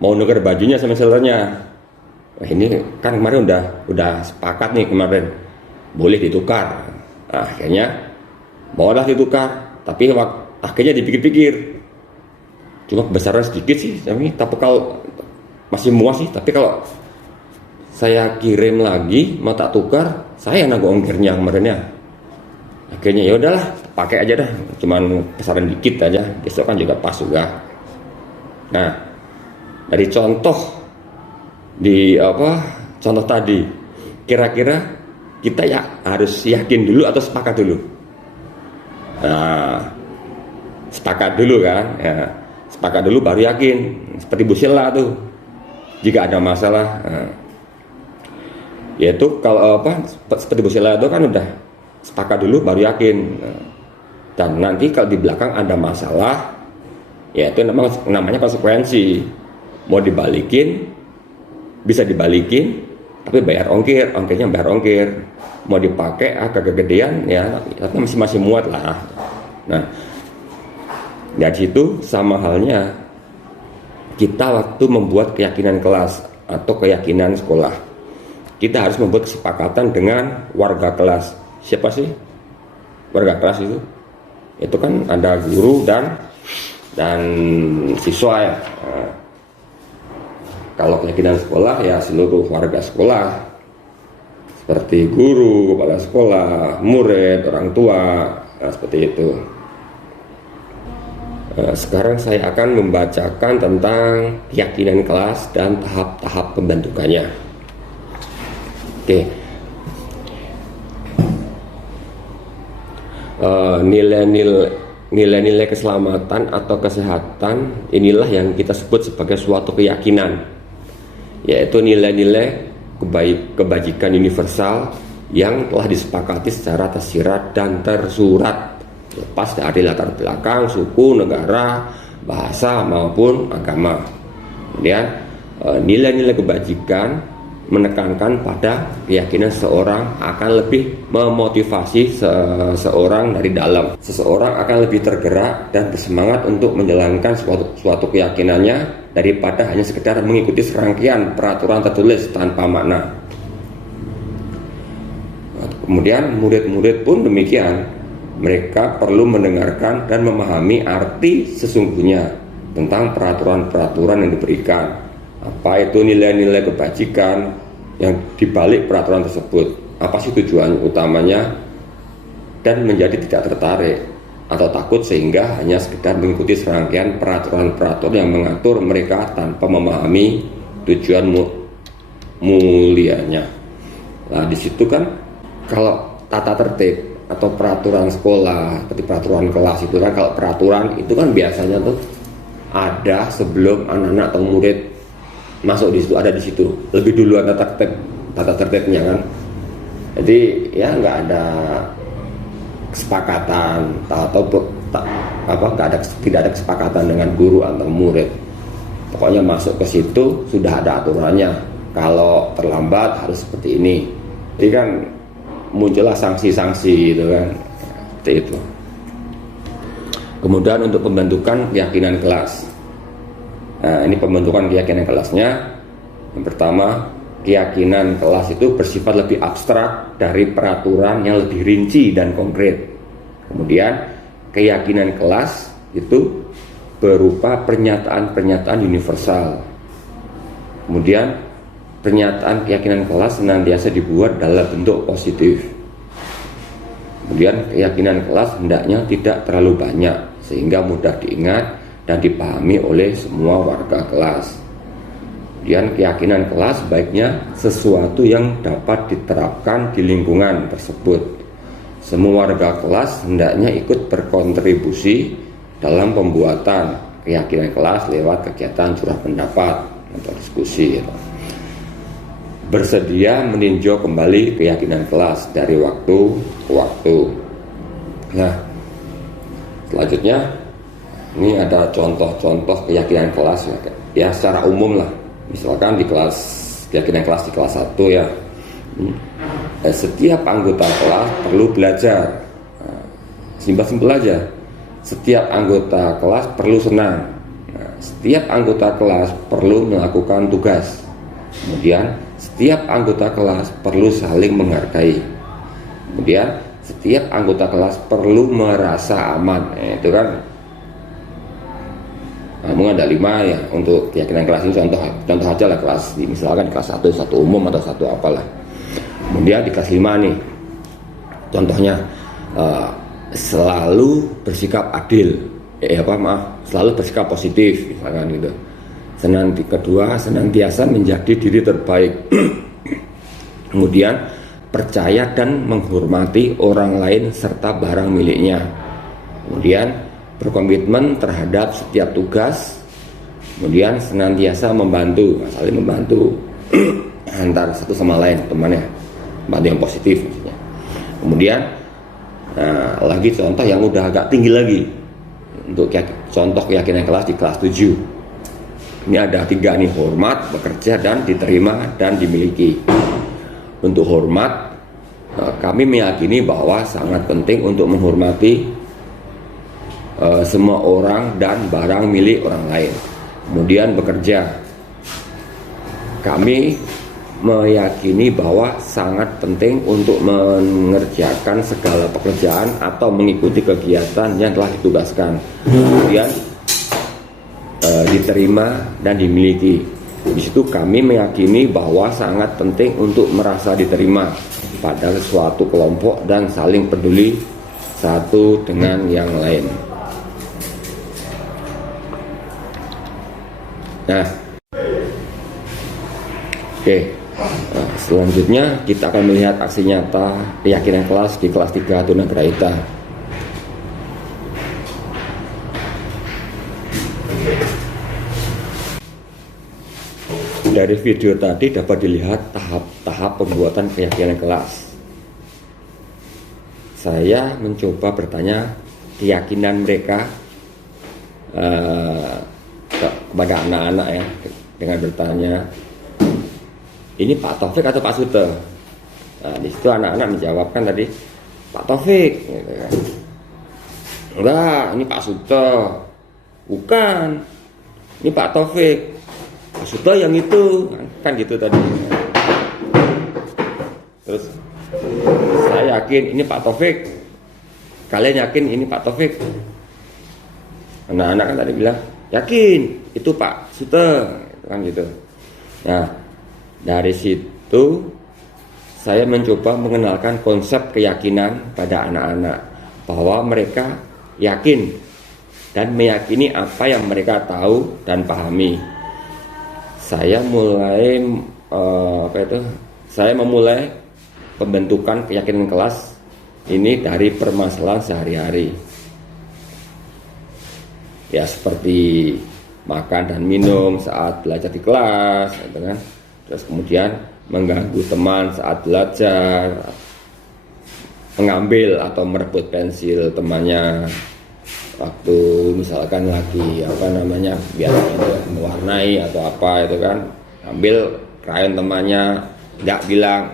mau nuker bajunya sama sellernya. Wah ini kan kemarin udah sepakat nih kemarin, boleh ditukar. Nah, akhirnya maulah ditukar, tapi akhirnya dipikir-pikir, cuma kebesaran sedikit sih, tapi kalau masih muas sih, tapi kalau saya kirim lagi mau tak tukar, saya nanggung ongkirnya kemarinnya. Akhirnya ya udahlah, pakai aja dah, cuman besaran dikit aja, besok kan juga pas juga. Nah, dari contoh tadi, kira-kira kita ya harus yakin dulu atau sepakat dulu? Nah, sepakat dulu kan, ya, sepakat dulu baru yakin. Seperti Bu Sheila tuh, jika ada masalah, yaitu kalau seperti Bu Sheila itu kan udah sepakat dulu baru yakin. Dan nanti kalau di belakang ada masalah, yaitu namanya konsekuensi. Mau dibalikin, bisa dibalikin, tapi bayar ongkirnya bayar ongkir. Mau dipakai agak kegedean ya, tapi masih muat lah. Nah, dari situ sama halnya kita waktu membuat keyakinan kelas atau keyakinan sekolah, kita harus membuat kesepakatan dengan warga kelas. Siapa sih warga kelas itu? Itu kan ada guru dan siswa ya. Nah, kalau keyakinan sekolah ya seluruh warga sekolah, seperti guru, kepala sekolah, murid, orang tua, nah, seperti itu. Sekarang saya akan membacakan tentang keyakinan kelas dan tahap-tahap pembentukannya. Oke. Nilai-nilai keselamatan atau kesehatan inilah yang kita sebut sebagai suatu keyakinan, yaitu nilai-nilai kebajikan universal yang telah disepakati secara tersirat dan tersurat, lepas dari latar belakang, suku, negara, bahasa maupun agama. Kemudian nilai-nilai kebajikan menekankan pada keyakinan seseorang akan lebih memotivasi seseorang dari dalam. Seseorang akan lebih tergerak dan bersemangat untuk menjalankan suatu keyakinannya daripada hanya sekedar mengikuti serangkaian peraturan tertulis tanpa makna. Kemudian murid-murid pun demikian. Mereka perlu mendengarkan dan memahami arti sesungguhnya tentang peraturan-peraturan yang diberikan. Apa itu nilai-nilai kebajikan yang dibalik peraturan tersebut? Apa sih tujuan utamanya? Dan menjadi tidak tertarik atau takut sehingga hanya sekedar mengikuti serangkaian peraturan-peraturan yang mengatur mereka tanpa memahami tujuan mulianya. Nah, di situ kan kalau tata tertib atau peraturan sekolah, seperti peraturan kelas itu kan, kalau peraturan itu kan biasanya tuh ada sebelum anak-anak atau murid masuk di situ, ada di situ lebih duluan tata tertibnya kan. Jadi ya nggak ada kesepakatan atau tidak ada kesepakatan dengan guru atau murid. Pokoknya masuk ke situ sudah ada aturannya. Kalau terlambat harus seperti ini. Jadi kan muncullah sanksi-sanksi itu kan, seperti itu. Kemudian untuk pembentukan keyakinan kelas. Nah, ini pembentukan keyakinan kelasnya. Yang pertama, keyakinan kelas itu bersifat lebih abstrak dari peraturan yang lebih rinci dan konkret. Kemudian, keyakinan kelas itu berupa pernyataan-pernyataan universal. Kemudian, pernyataan keyakinan kelas senantiasa dibuat dalam bentuk positif. Kemudian, keyakinan kelas hendaknya tidak terlalu banyak sehingga mudah diingat dan dipahami oleh semua warga kelas. Kemudian keyakinan kelas sebaiknya sesuatu yang dapat diterapkan di lingkungan tersebut. Semua warga kelas hendaknya ikut berkontribusi dalam pembuatan keyakinan kelas lewat kegiatan curah pendapat atau diskusi. Bersedia meninjau kembali keyakinan kelas dari waktu ke waktu. Nah, selanjutnya ini ada contoh-contoh keyakinan kelas ya secara umum lah. Misalkan di kelas keyakinan kelas di kelas 1 ya. Setiap anggota kelas perlu belajar. Simpel-simpel aja. Setiap anggota kelas perlu senang. Setiap anggota kelas perlu melakukan tugas. Kemudian setiap anggota kelas perlu saling menghargai. Kemudian setiap anggota kelas perlu merasa aman. Itu kan mungkin ada 5 ya untuk keyakinan kelas ini. Contoh aja lah kelas, misalkan kelas 1 satu umum atau satu apalah. Kemudian di kelas 5 nih contohnya selalu bersikap adil, selalu bersikap positif misalkan gitu. Kedua, senantiasa menjadi diri terbaik. Kemudian percaya dan menghormati orang lain serta barang miliknya. Kemudian berkomitmen terhadap setiap tugas. Kemudian senantiasa membantu, saling membantu antar satu sama lain temannya, bantu yang positif maksudnya. Kemudian lagi contoh yang udah agak tinggi lagi untuk contoh keyakinan kelas di kelas 7. Ini ada 3 nih: hormat, bekerja, dan diterima dan dimiliki. Untuk hormat, kami meyakini bahwa sangat penting untuk menghormati semua orang dan barang milik orang lain. Kemudian bekerja, kami meyakini bahwa sangat penting untuk mengerjakan segala pekerjaan atau mengikuti kegiatan yang telah ditugaskan. Kemudian diterima dan dimiliki. Di situ kami meyakini bahwa sangat penting untuk merasa diterima pada suatu kelompok dan saling peduli satu dengan yang lain. Nah, selanjutnya kita akan melihat aksi nyata keyakinan kelas di kelas 3 Tunagrahita. Dari video tadi dapat dilihat tahap-tahap pembuatan keyakinan kelas. Saya mencoba bertanya keyakinan mereka kepada anak-anak ya, dengan bertanya, ini Pak Taufik atau Pak Sute? Nah, di situ anak-anak menjawabkan tadi Pak Taufik, gitu kan. Enggak, ini Pak Sute. Bukan, ini Pak Taufik. Pak Sute yang itu, kan gitu tadi. Terus saya yakin ini Pak Taufik. Kalian yakin ini Pak Taufik? Anak-anak kan tadi bilang yakin itu Pak Sute, kan gitu. Nah, dari situ saya mencoba mengenalkan konsep keyakinan pada anak-anak bahwa mereka yakin dan meyakini apa yang mereka tahu dan pahami. Saya mulai saya memulai pembentukan keyakinan kelas ini dari permasalahan sehari-hari. Ya, seperti makan dan minum saat belajar di kelas, gitu kan. Terus kemudian mengganggu teman saat belajar, mengambil atau merebut pensil temannya waktu misalkan lagi biasanya mewarnai atau apa itu kan, ambil krayon temannya, nggak bilang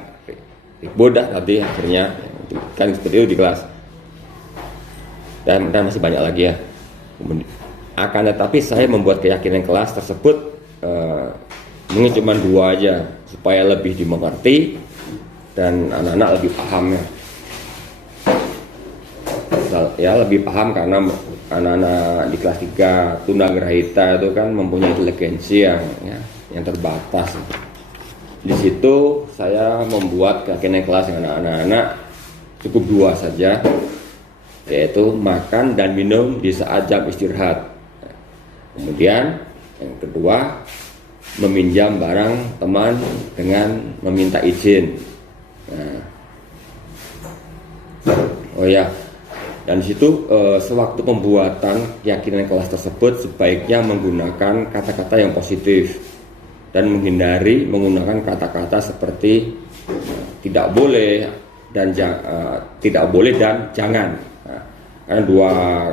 bodoh tadi akhirnya kan seperti itu di kelas. Dan masih banyak lagi ya. Akan tetapi saya membuat keyakinan kelas tersebut mungkin cuma 2 aja supaya lebih dimengerti dan anak-anak lebih paham ya, lebih paham karena anak-anak di kelas 3 tunagrahita itu kan mempunyai inteligensi yang terbatas. Di situ saya membuat keyakinan kelas dengan anak-anak cukup 2 saja, yaitu makan dan minum di saat jam istirahat. Kemudian yang kedua, meminjam barang teman dengan meminta izin. Nah, oh ya, dan di situ sewaktu pembuatan keyakinan kelas tersebut sebaiknya menggunakan kata-kata yang positif dan menghindari menggunakan kata-kata seperti tidak boleh dan jangan. Karena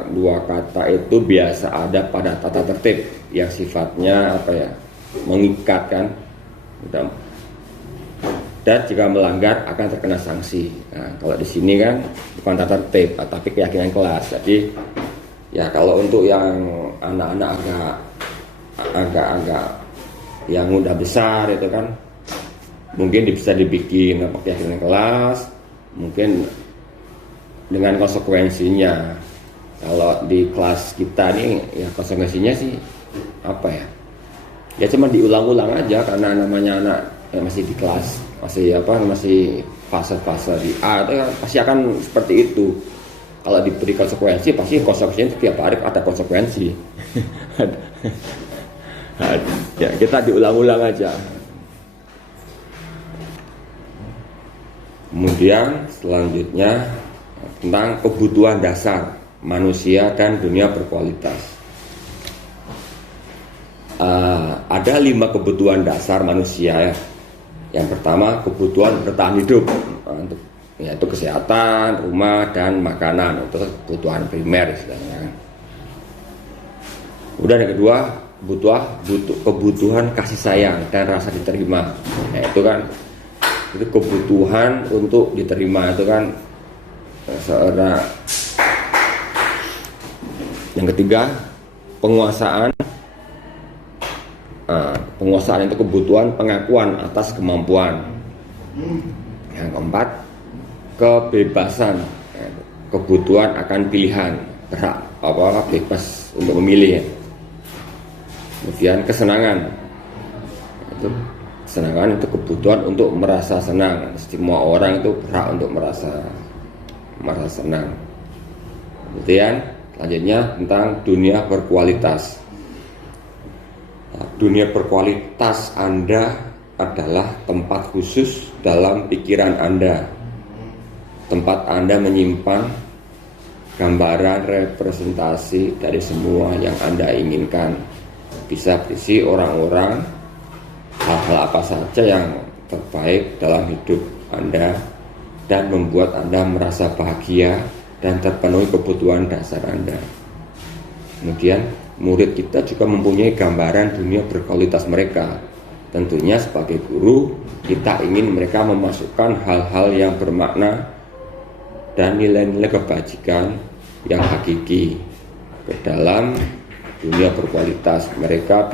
dua kata itu biasa ada pada tata tertib yang sifatnya mengikat kan, dan jika melanggar akan terkena sanksi. Nah, kalau di sini kan bukan tata tertib tapi keyakinan kelas. Jadi ya kalau untuk yang anak-anak agak yang udah besar itu kan mungkin bisa dibikin keyakinan kelas, mungkin dengan konsekuensinya. Kalau di kelas kita nih ya konsekuensinya sih ya cuma diulang-ulang aja karena namanya anak masih di kelas, masih fase-fase di A itu kan pasti akan seperti itu. Kalau diberi konsekuensi pasti konsekuensinya tiap hari ada konsekuensi. Ya kita diulang-ulang aja. Kemudian selanjutnya tentang kebutuhan dasar manusia dan dunia berkualitas. Ada 5 kebutuhan dasar manusia ya. Yang pertama kebutuhan bertahan hidup, yaitu kesehatan, rumah dan makanan, itu kebutuhan primer istilahnya. Kemudian yang kedua kebutuhan kasih sayang dan rasa diterima, yaitu kan itu kebutuhan untuk diterima itu kan seorang. Yang ketiga penguasaan itu kebutuhan pengakuan atas kemampuan. Yang keempat kebebasan, kebutuhan akan pilihan, berhak bebas untuk memilih. Kemudian kesenangan itu kebutuhan untuk merasa senang. Semua orang itu berhak untuk merasa senang. Kemudian selanjutnya tentang dunia berkualitas. Dunia berkualitas Anda adalah tempat khusus dalam pikiran Anda. Tempat Anda menyimpan gambaran representasi dari semua yang Anda inginkan. Bisa berisi orang-orang, hal-hal apa saja yang terbaik dalam hidup Anda dan membuat Anda merasa bahagia dan terpenuhi kebutuhan dasar Anda. Kemudian murid kita juga mempunyai gambaran dunia berkualitas mereka. Tentunya sebagai guru, kita ingin mereka memasukkan hal-hal yang bermakna dan nilai-nilai kebajikan yang hakiki ke dalam dunia berkualitas mereka.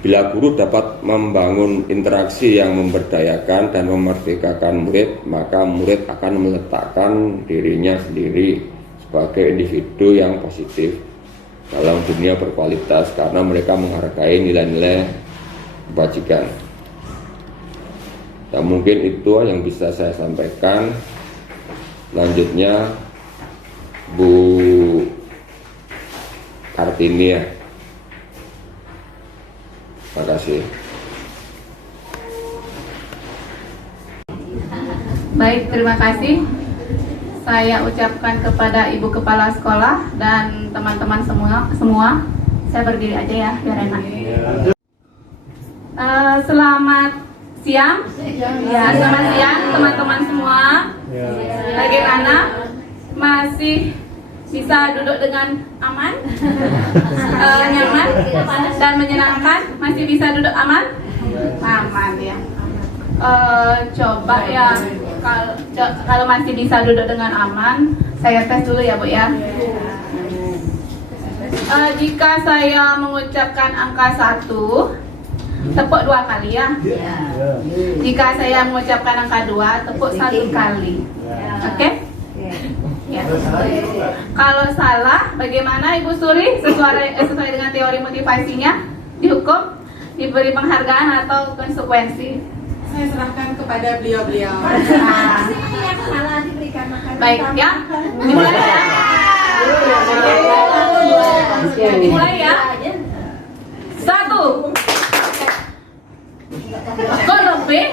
Bila guru dapat membangun interaksi yang memberdayakan dan memerdekakan murid, maka murid akan meletakkan dirinya sendiri sebagai individu yang positif dalam dunia berkualitas karena mereka menghargai nilai-nilai kebajikan. Dan mungkin itu yang bisa saya sampaikan. Selanjutnya Bu Kartini ya. Terima kasih. Baik, terima kasih. Saya ucapkan kepada Ibu Kepala Sekolah dan teman-teman semua. Saya berdiri aja ya, biar enak. Selamat siang. Ya, selamat siang teman-teman semua. Bagaimana? Masih bisa duduk dengan aman, nyaman, dan menyenangkan? Masih bisa duduk aman? Aman ya. Coba ya, kalau masih bisa duduk dengan aman, saya tes dulu ya Bu ya. Jika saya mengucapkan angka 1, tepuk 2 kali ya. Jika saya mengucapkan angka 2, tepuk 1 kali. Oke? Ya. Kalau salah, bagaimana Ibu Suri? Sesuai dengan teori motivasinya, dihukum, diberi penghargaan atau konsekuensi? Saya serahkan kepada beliau-beliau. Yang salah diberikan makanan. Baik ya, dimulai ya. Dimulai ya. 1. Kok lebih?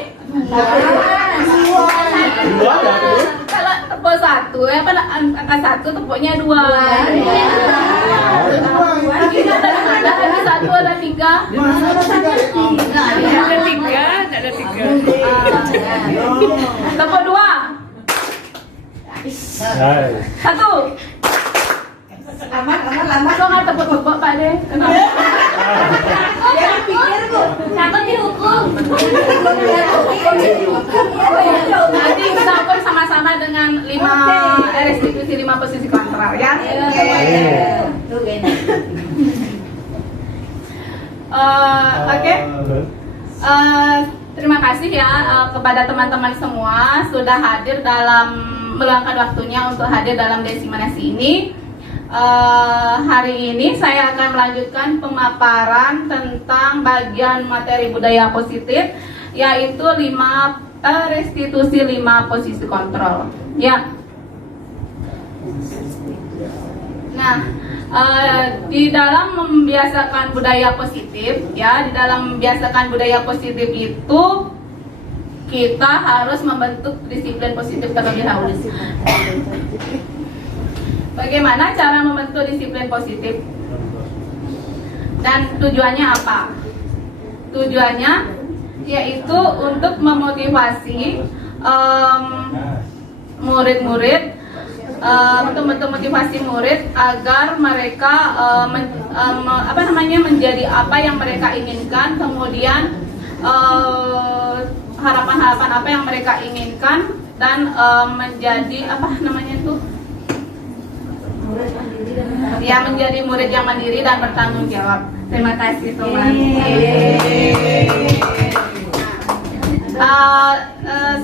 Kalau tepuk 1 ya, angka 1 tepuknya 2. Kita ada 1 ada 3. Ada 3. Tepuk 2. 1. Aman. Kok nggak tepuk-tepuk Pak De? Kenapa? Takut dihukum. Nanti kita ukur sama-sama dengan 5 restitusi 5 posisi kontrol ya. Oke. Terima kasih ya kepada teman-teman semua sudah hadir dalam meluangkan waktunya untuk hadir dalam Desiminasi ini. Hari ini saya akan melanjutkan pemaparan tentang bagian materi budaya positif, yaitu restitusi 5 posisi kontrol ya. Nah, di dalam membiasakan budaya positif ya, di dalam membiasakan budaya positif itu kita harus membentuk disiplin positif terlebih dahulu. Bagaimana cara membentuk disiplin positif? Dan tujuannya apa? Tujuannya yaitu untuk memotivasi murid-murid, untuk motivasi murid agar mereka menjadi apa yang mereka inginkan, kemudian harapan-harapan apa yang mereka inginkan, dan menjadi menjadi murid yang mandiri dan bertanggung jawab. Terima kasih teman.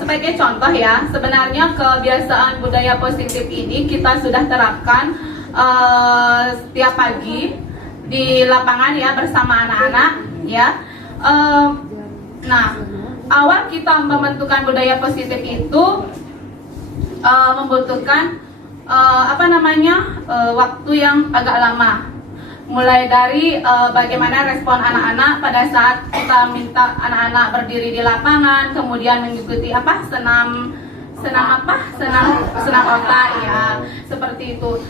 Sebagai contoh ya, sebenarnya kebiasaan budaya positif ini kita sudah terapkan setiap pagi di lapangan ya bersama anak-anak ya. Nah, awal kita membentukkan budaya positif itu membutuhkan waktu yang agak lama. Mulai dari bagaimana respon anak-anak pada saat kita minta anak-anak berdiri di lapangan, kemudian mengikuti senam otak ya, seperti itu.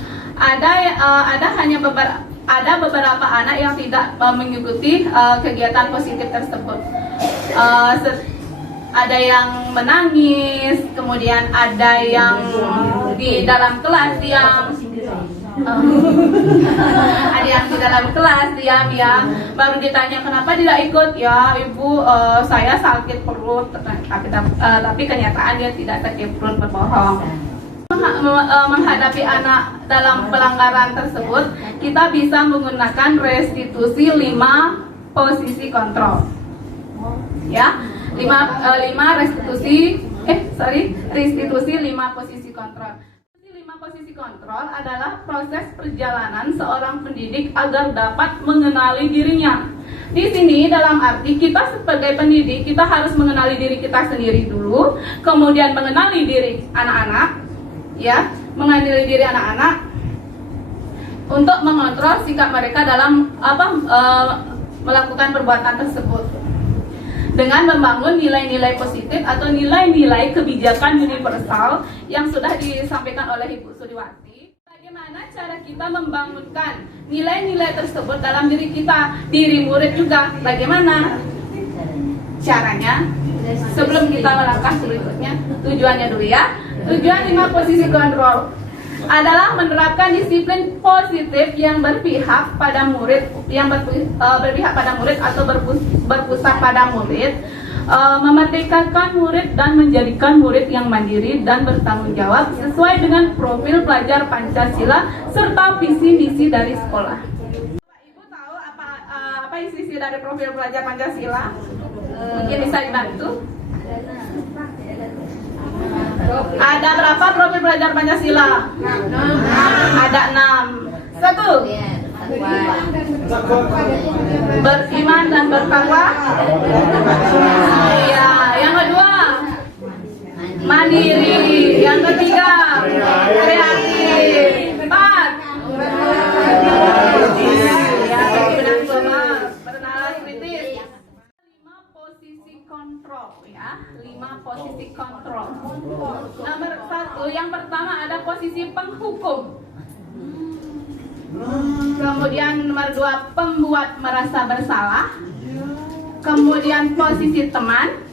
Ada beberapa anak yang tidak mengikuti kegiatan positif tersebut. Ada yang menangis, kemudian ada yang di dalam kelas yang Ada yang di dalam kelas diam ya, baru ditanya kenapa tidak ikut, ya ibu saya sakit perut, tapi kenyataan dia tidak sakit perut, berbohong. Menghadapi anak dalam pelanggaran tersebut, kita bisa menggunakan restitusi 5 posisi kontrol. Ya, 5 restitusi 5 posisi kontrol. 5 posisi kontrol adalah proses perjalanan seorang pendidik agar dapat mengenali dirinya. Di sini dalam arti kita sebagai pendidik, kita harus mengenali diri kita sendiri dulu, kemudian mengenali diri anak-anak, ya, mengenali diri anak-anak untuk mengontrol sikap mereka dalam melakukan perbuatan tersebut dengan membangun nilai-nilai positif atau nilai-nilai kebijakan universal yang sudah disampaikan oleh Ibu Sudiwati. Bagaimana cara kita membangunkan nilai-nilai tersebut dalam diri kita, diri murid juga? Bagaimana caranya? Sebelum kita melangkah berikutnya, tujuannya dulu ya. Tujuan 5 posisi kontrol adalah menerapkan disiplin positif yang berpihak pada murid, berpihak pada murid atau berpusat pada murid, memerdekakan murid dan menjadikan murid yang mandiri dan bertanggung jawab sesuai dengan profil pelajar Pancasila serta visi misi dari sekolah. Ibu tahu apa isi dari profil pelajar Pancasila? Mungkin bisa dibantu. Ada berapa profil pelajar Pancasila? Ada 6. 1. Beriman dan bertakwa. Iya. Yang kedua, mandiri. Yang ketiga, kreatif. 4. Bernalar kritis. 5 posisi kontrol ya. 5 posisi kontrol. Nomor 1, yang pertama ada posisi penghukum. Kemudian nomor 2, pembuat merasa bersalah. Kemudian posisi teman.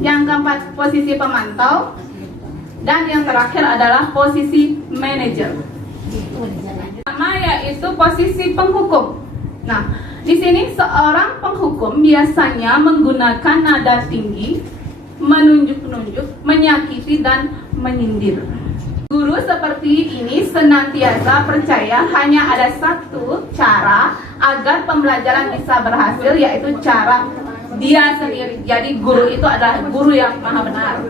Yang keempat, posisi pemantau. Dan yang terakhir adalah posisi manajer. Pertama yaitu posisi penghukum. Nah, di sini seorang penghukum biasanya menggunakan nada tinggi, menunjuk-nunjuk, menyakiti dan menyindir. Guru seperti ini senantiasa percaya hanya ada satu cara agar pembelajaran bisa berhasil, yaitu cara dia sendiri. Jadi guru itu adalah guru yang maha benar,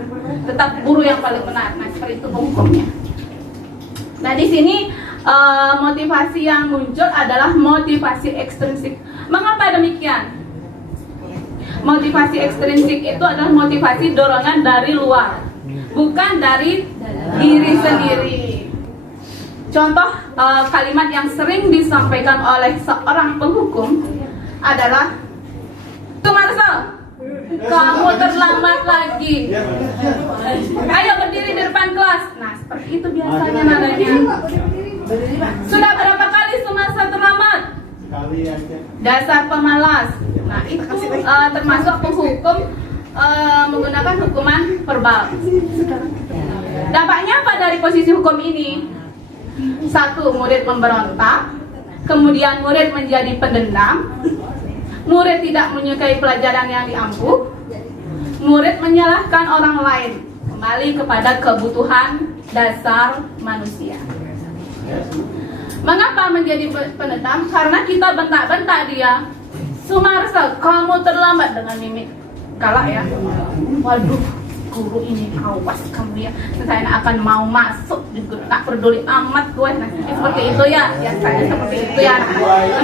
tetap guru yang paling benar. Nah, seperti itu penghukumnya. Nah, di sini motivasi yang muncul adalah motivasi ekstrinsik. Mengapa demikian? Motivasi ekstrinsik itu adalah motivasi dorongan dari luar, bukan dari diri sendiri. Contoh kalimat yang sering disampaikan oleh seorang penghukum adalah, "Tuh Marcel, kamu terlambat lagi. Ayo berdiri di depan kelas." Nah, seperti itu biasanya nadanya. "Sudah berapa kali Sumarsa terlambat?" "Sekali aja." "Dasar pemalas." Nah, itu termasuk penghukum menggunakan hukuman verbal. Dampaknya apa dari posisi hukum ini? 1, murid memberontak. Kemudian murid menjadi pendendam. Murid tidak menyukai pelajaran yang diampu. Murid menyalahkan orang lain. Kembali kepada kebutuhan dasar manusia. Mengapa menjadi pendendam? Karena kita bentak-bentak dia. "Sumarsa, kamu terlambat," dengan mimik galak ya. "Waduh, guru ini awas kamu ya, saya akan mau masuk juga, tak peduli amat gue." Nah, seperti itu ya, biasanya seperti itu ya.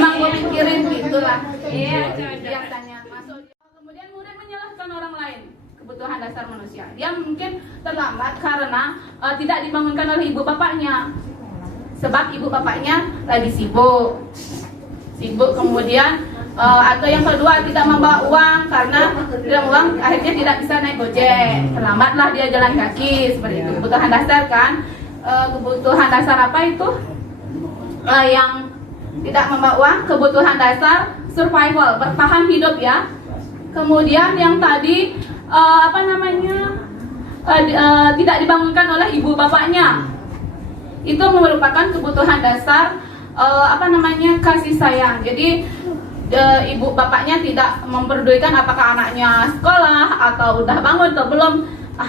Emang gue mikirin gitulah. Iya, biasanya masuk. Kemudian murid menyalahkan orang lain, kebutuhan dasar manusia. Dia mungkin terlambat karena tidak dibangunkan oleh ibu bapaknya. Sebab ibu bapaknya lagi sibuk, kemudian atau yang kedua tidak membawa uang, karena tidak uang akhirnya tidak bisa naik gojek, terlambatlah dia jalan kaki. Seperti itu kebutuhan dasar kan. Kebutuhan dasar apa itu yang tidak membawa uang? Kebutuhan dasar survival, bertahan hidup ya. Kemudian yang tadi tidak dibangunkan oleh ibu bapaknya. itu merupakan kebutuhan dasar kasih sayang. Jadi ibu bapaknya tidak memperdulikan apakah anaknya sekolah atau udah bangun atau belum,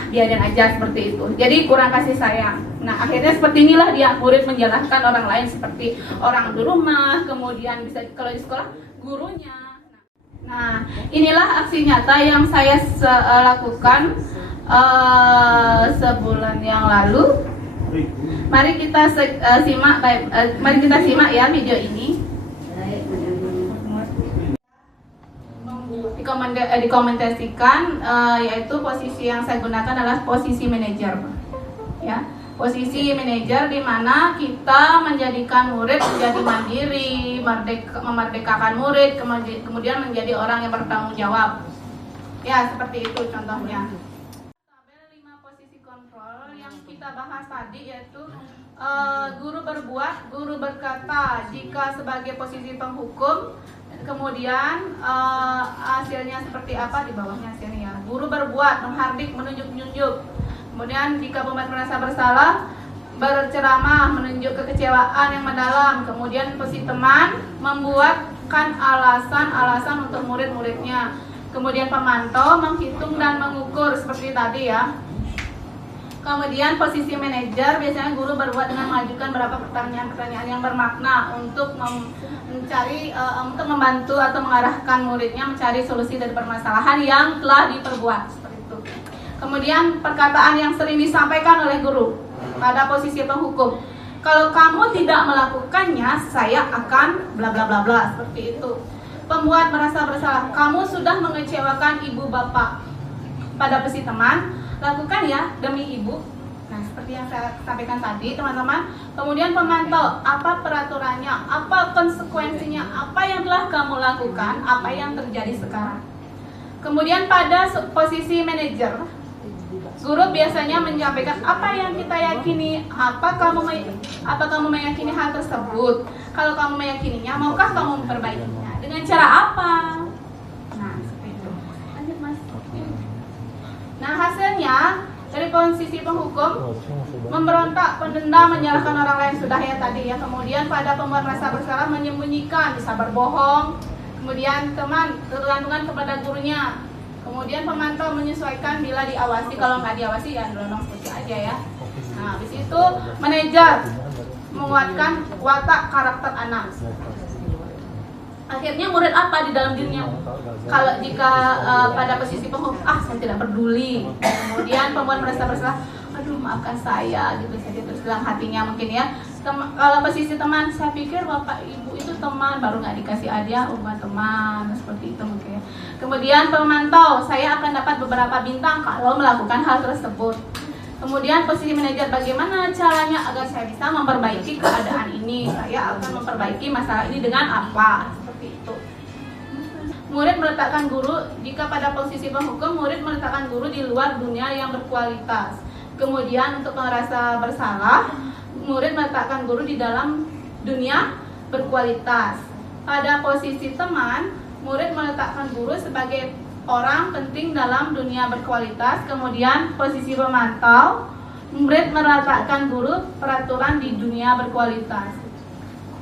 biarin aja seperti itu. Jadi kurang kasih sayang. Nah akhirnya seperti inilah dia murid menjalankan orang lain seperti orang di rumah, kemudian bisa kalau di sekolah gurunya. Nah inilah aksi nyata yang saya lakukan sebulan yang lalu. Mari kita simak ya video ini. Dikomentasikan yaitu posisi yang saya gunakan adalah posisi manajer, ya. Posisi manajer di mana kita menjadikan murid menjadi mandiri, memerdekakan murid, kemudian menjadi orang yang bertanggung jawab. Ya, seperti itu contohnya. Tabel 5 posisi kontrol yang kita bahas tadi yaitu guru berbuat, guru berkata jika sebagai posisi penghukum. Kemudian hasilnya seperti apa di bawahnya hasilnya. Guru berbuat, menghardik, menunjuk-nunjuk. Kemudian jika pembuat merasa bersalah, berceramah, menunjuk kekecewaan yang mendalam. Kemudian posisi teman, membuatkan alasan-alasan untuk murid-muridnya. Kemudian pemantau, menghitung dan mengukur seperti tadi ya. Kemudian posisi manajer, biasanya guru berbuat dengan mengajukan beberapa pertanyaan-pertanyaan yang bermakna untuk untuk membantu atau mengarahkan muridnya mencari solusi dari permasalahan yang telah diperbuat seperti itu. Kemudian perkataan yang sering disampaikan oleh guru pada posisi penghukum. Kalau kamu tidak melakukannya, saya akan bla bla bla bla seperti itu. Pembuat merasa bersalah, kamu sudah mengecewakan ibu bapak. Pada posisi teman, lakukan ya demi ibu. Nah seperti yang saya sampaikan tadi teman-teman. Kemudian pemantau, apa peraturannya, apa konsekuensinya, apa yang telah kamu lakukan, apa yang terjadi sekarang. Kemudian pada posisi manajer, guru biasanya menyampaikan apa yang kita yakini, apa kamu meyakini hal tersebut. Kalau kamu meyakininya, maukah kamu memperbaikinya, dengan cara apa? Nah seperti itu. Lanjut mas. Nah hasilnya dari posisi penghukum, memberontak, pendendam, menyalahkan orang lain sudah ya tadi ya. Kemudian pada pembuat merasa bersalah, menyembunyikan, bisa berbohong. Kemudian teman, tergantungan kepada gurunya. Kemudian pemantau, menyesuaikan bila diawasi, kalau nggak diawasi ya nolong seperti aja ya. Nah habis itu manajer, menguatkan watak karakter anak. Akhirnya murid apa di dalam dirinya? Kalau jika pada posisi penghukum, saya tidak peduli. Kemudian pembuat merasa bersalah, aduh maafkan saya gitu saja, terus dalam hatinya mungkin ya. Kalau posisi teman, saya pikir bapak ibu itu teman, baru nggak dikasih hadiah, bukan teman, seperti itu mungkin ya. Kemudian pemantau, saya akan dapat beberapa bintang kalau melakukan hal tersebut. Kemudian posisi manajer, bagaimana caranya agar saya bisa memperbaiki keadaan ini? Saya akan memperbaiki masalah ini dengan apa? Itu. Murid meletakkan guru, jika pada posisi penghukum, murid meletakkan guru di luar dunia yang berkualitas. Kemudian untuk merasa bersalah, murid meletakkan guru di dalam dunia berkualitas. Pada posisi teman, murid meletakkan guru sebagai orang penting dalam dunia berkualitas. Kemudian posisi pemantau, murid meletakkan guru peraturan di dunia berkualitas.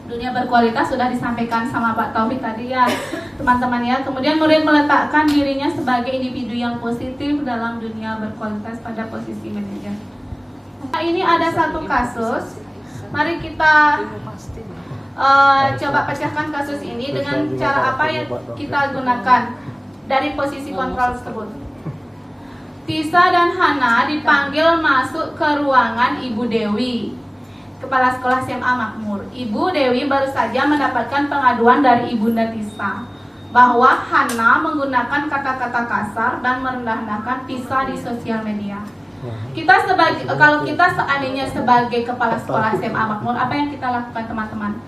Dunia berkualitas sudah disampaikan sama Pak Taufik tadi ya teman-teman ya. Kemudian murid meletakkan dirinya sebagai individu yang positif dalam dunia berkualitas pada posisi manajer. Nah, ini ada satu kasus. Mari kita coba pecahkan kasus ini dengan cara apa yang kita gunakan dari posisi kontrol tersebut. Tisa dan Hana dipanggil masuk ke ruangan Ibu Dewi, Kepala Sekolah SMA Makmur. Ibu Dewi baru saja mendapatkan pengaduan dari Ibunda Tisa bahwa Hana menggunakan kata-kata kasar dan merendahkan Tisa di sosial media. Kalau kita seandainya sebagai Kepala Sekolah SMA Makmur, apa yang kita lakukan teman-teman?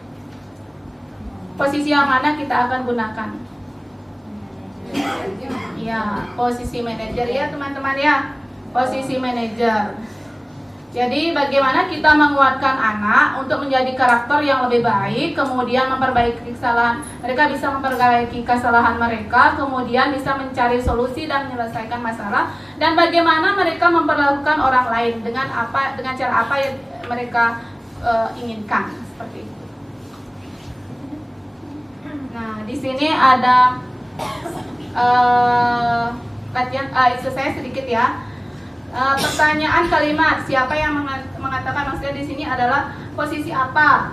Posisi yang mana kita akan gunakan? Ya, posisi manajer ya teman-teman ya. Posisi manajer. Jadi bagaimana kita menguatkan anak untuk menjadi karakter yang lebih baik, kemudian memperbaiki kesalahan. Mereka bisa memperbaiki kesalahan mereka, kemudian bisa mencari solusi dan menyelesaikan masalah. Dan bagaimana mereka memperlakukan orang lain dengan cara apa yang mereka inginkan seperti itu. Nah, di sini ada latihan exercise sedikit ya. Pertanyaan kalimat, siapa yang mengatakan, maksudnya di sini adalah posisi apa?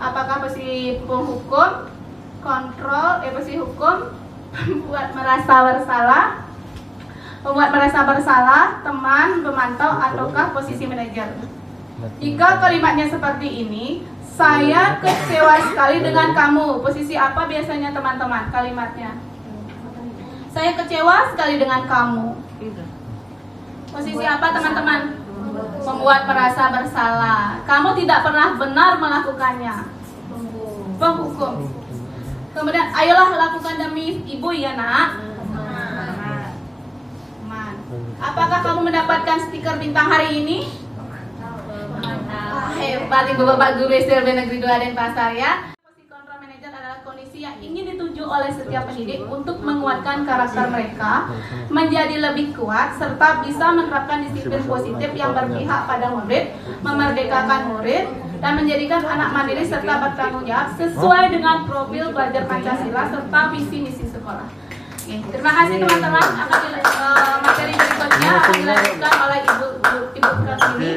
Apakah posisi penghukum, kontrol, posisi hukum, membuat merasa bersalah, teman, pemantau, ataukah posisi manajer? Jika kalimatnya seperti ini, saya kecewa sekali dengan kamu. Posisi apa biasanya teman-teman kalimatnya? Saya kecewa sekali dengan kamu. Posisi apa teman-teman? Membuat merasa bersalah. Kamu tidak pernah benar melakukannya. Penghukum. Kemudian, ayolah lakukan demi ibu ya nak. Teman. Apakah kamu mendapatkan stiker bintang hari ini? Hebat ibu bapak guru SLB Negeri 2 Denpasar ya. Posisi kontrol manajer adalah kondisi yang ingin dituju oleh setiap pendidik untuk menguatkan karakter mereka menjadi lebih kuat serta bisa menerapkan disiplin positif yang berpihak pada murid, memerdekakan murid, dan menjadikan anak mandiri serta bertanggung jawab sesuai dengan profil belajar Pancasila serta visi misi sekolah. Oke, terima kasih teman-teman. Materi berikutnya akan dilanjutkan oleh ibu Kartini.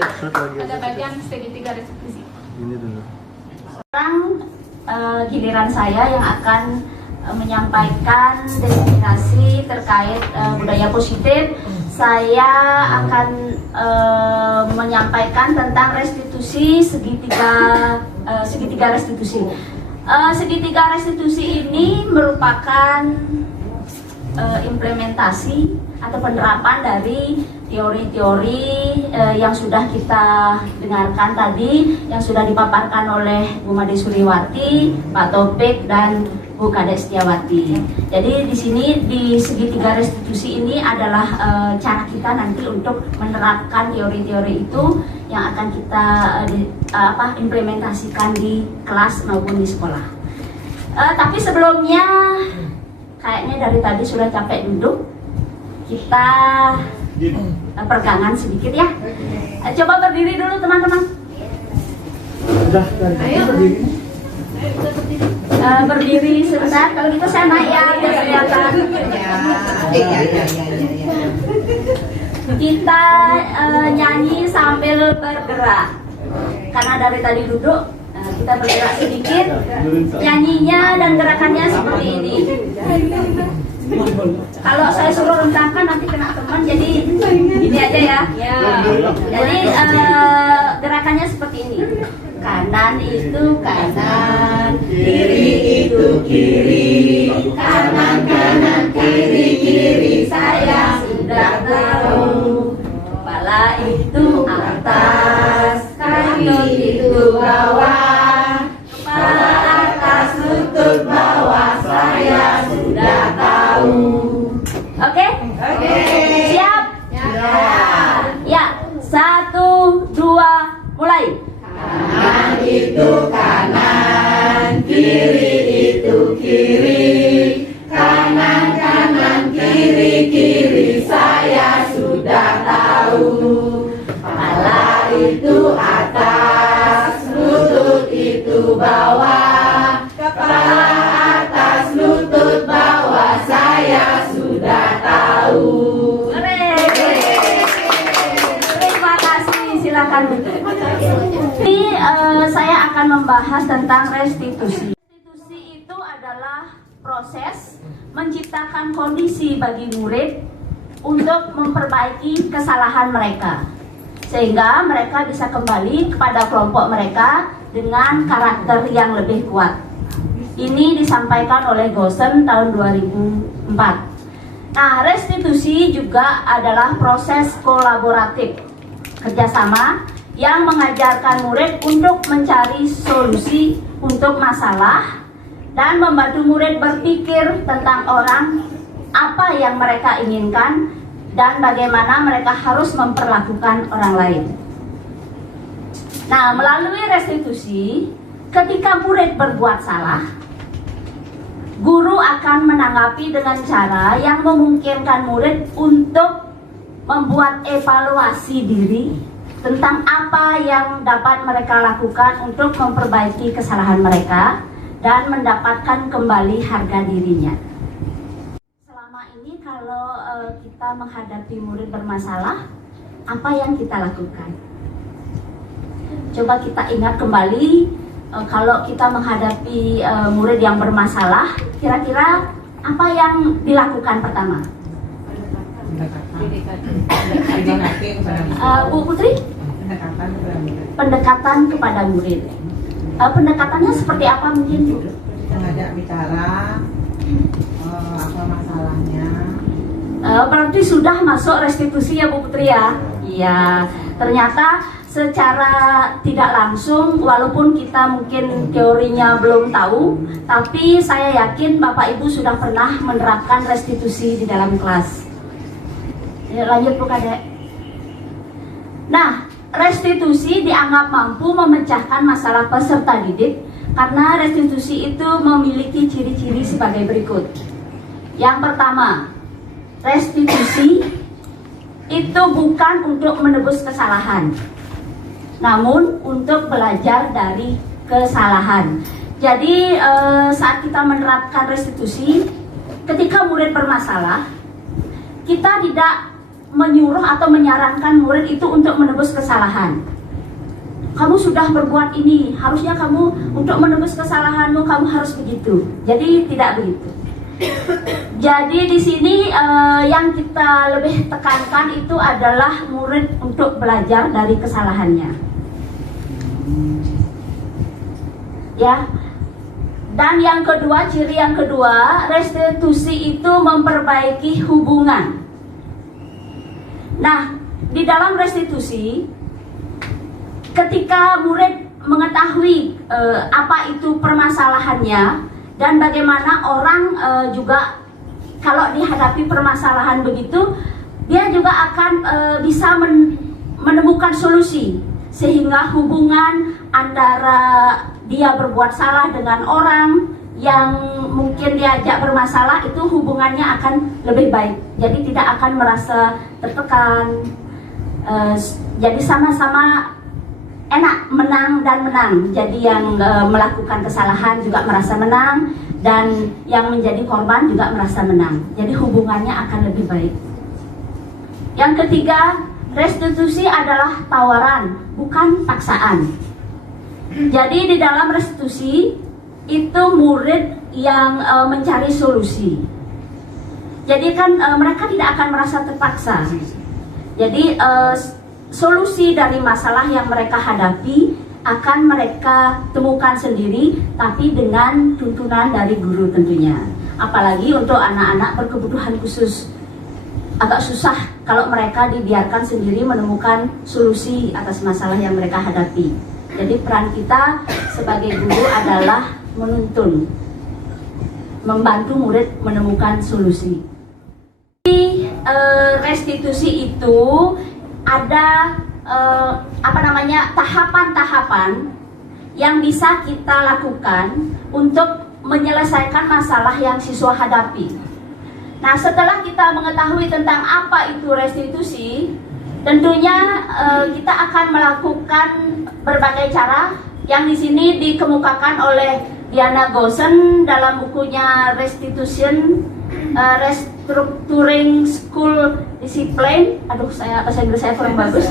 Ada bagian segitiga restitusi. Sekarang giliran saya yang akan menyampaikan definisi terkait budaya positif. Saya akan menyampaikan tentang restitusi segitiga restitusi. Segitiga restitusi ini merupakan implementasi atau penerapan dari teori-teori yang sudah kita dengarkan tadi, yang sudah dipaparkan oleh Bu Made Suryawati, Pak Topik, dan Bu Kades Setiawati. Jadi di sini di segitiga restitusi ini adalah cara kita nanti untuk menerapkan teori-teori itu yang akan kita implementasikan di kelas maupun di sekolah. Tapi sebelumnya kayaknya dari tadi sudah capek duduk, kita pergangan sedikit ya. Coba berdiri dulu teman-teman. Berdiri sebentar, kalau gitu saya naik ya biar kelihatan. Kita nyanyi sambil bergerak. Karena dari tadi duduk, kita bergerak sedikit. Nyanyinya dan gerakannya seperti ini. Kalau saya suruh rentangkan nanti kena teman, jadi ini aja ya. Jadi gerakannya seperti ini. Kanan itu kanan, kiri itu kiri, kanan kanan kiri kiri saya sudah tahu. Kepala itu atas, kaki itu bawah, kepala atas, lutut bawah saya sudah tahu. Oke? Siap? Ya, 1, 2, mulai. Kanan itu kanan, kiri itu kiri, kanan kanan kiri kiri saya sudah tahu. Kepala itu atas, lutut itu bawah, kepala atas, lutut bawah saya sudah tahu. Terima kasih, silakan duduk. Ini saya akan membahas tentang restitusi. Restitusi itu adalah proses menciptakan kondisi bagi murid untuk memperbaiki kesalahan mereka, sehingga mereka bisa kembali kepada kelompok mereka dengan karakter yang lebih kuat. Ini disampaikan oleh Gosen tahun 2004. Nah, restitusi juga adalah proses kolaboratif kerjasama yang mengajarkan murid untuk mencari solusi untuk masalah dan membantu murid berpikir tentang orang, apa yang mereka inginkan, dan bagaimana mereka harus memperlakukan orang lain. Nah, melalui restitusi, ketika murid berbuat salah, guru akan menanggapi dengan cara yang memungkinkan murid untuk membuat evaluasi diri tentang apa yang dapat mereka lakukan untuk memperbaiki kesalahan mereka dan mendapatkan kembali harga dirinya. Selama ini kalau kita menghadapi murid bermasalah, apa yang kita lakukan? Coba kita ingat kembali, kalau kita menghadapi murid yang bermasalah, kira-kira apa yang dilakukan pertama? Bu Putri? Pendekatan kepada murid. Pendekatannya seperti apa mungkin, Bu? Mengajak bicara apa masalahnya. Berarti sudah masuk restitusi ya Bu Putri ya? Iya. Ternyata secara tidak langsung, walaupun kita mungkin teorinya belum tahu, tapi saya yakin Bapak Ibu sudah pernah menerapkan restitusi di dalam kelas. Lanjut Bu Kadek. Nah, restitusi dianggap mampu memecahkan masalah peserta didik karena restitusi itu memiliki ciri-ciri sebagai berikut. Yang pertama, restitusi itu bukan untuk menebus kesalahan, namun untuk belajar dari kesalahan. Jadi saat kita menerapkan restitusi, ketika murid bermasalah, kita tidak menyuruh atau menyarankan murid itu untuk menebus kesalahan. Kamu sudah berbuat ini, harusnya kamu untuk menebus kesalahanmu kamu harus begitu. Jadi tidak begitu. Jadi di sini yang kita lebih tekankan itu adalah murid untuk belajar dari kesalahannya. Ya. Dan yang kedua, ciri yang kedua, restitusi itu memperbaiki hubungan. Nah, di dalam restitusi, ketika murid mengetahui apa itu permasalahannya dan bagaimana orang juga kalau dihadapi permasalahan begitu, dia juga akan bisa menemukan solusi, sehingga hubungan antara dia berbuat salah dengan orang yang mungkin diajak bermasalah itu hubungannya akan lebih baik. Jadi tidak akan merasa tertekan. Jadi sama-sama enak, menang dan menang. Jadi yang melakukan kesalahan juga merasa menang, dan yang menjadi korban juga merasa menang. Jadi hubungannya akan lebih baik. Yang ketiga, restitusi adalah tawaran, bukan paksaan. Jadi di dalam restitusi itu murid yang mencari solusi. Jadi kan mereka tidak akan merasa terpaksa. Jadi solusi dari masalah yang mereka hadapi akan mereka temukan sendiri, tapi dengan tuntunan dari guru tentunya. Apalagi untuk anak-anak berkebutuhan khusus, agak susah kalau mereka dibiarkan sendiri menemukan solusi atas masalah yang mereka hadapi. Jadi peran kita sebagai guru adalah menuntun, membantu murid menemukan solusi. Di restitusi itu ada tahapan-tahapan yang bisa kita lakukan untuk menyelesaikan masalah yang siswa hadapi. Nah, setelah kita mengetahui tentang apa itu restitusi, tentunya kita akan melakukan berbagai cara yang di sini dikemukakan oleh Diana Goosen dalam bukunya Restructuring School Discipline. Bahasa Inggris saya kurang bagus.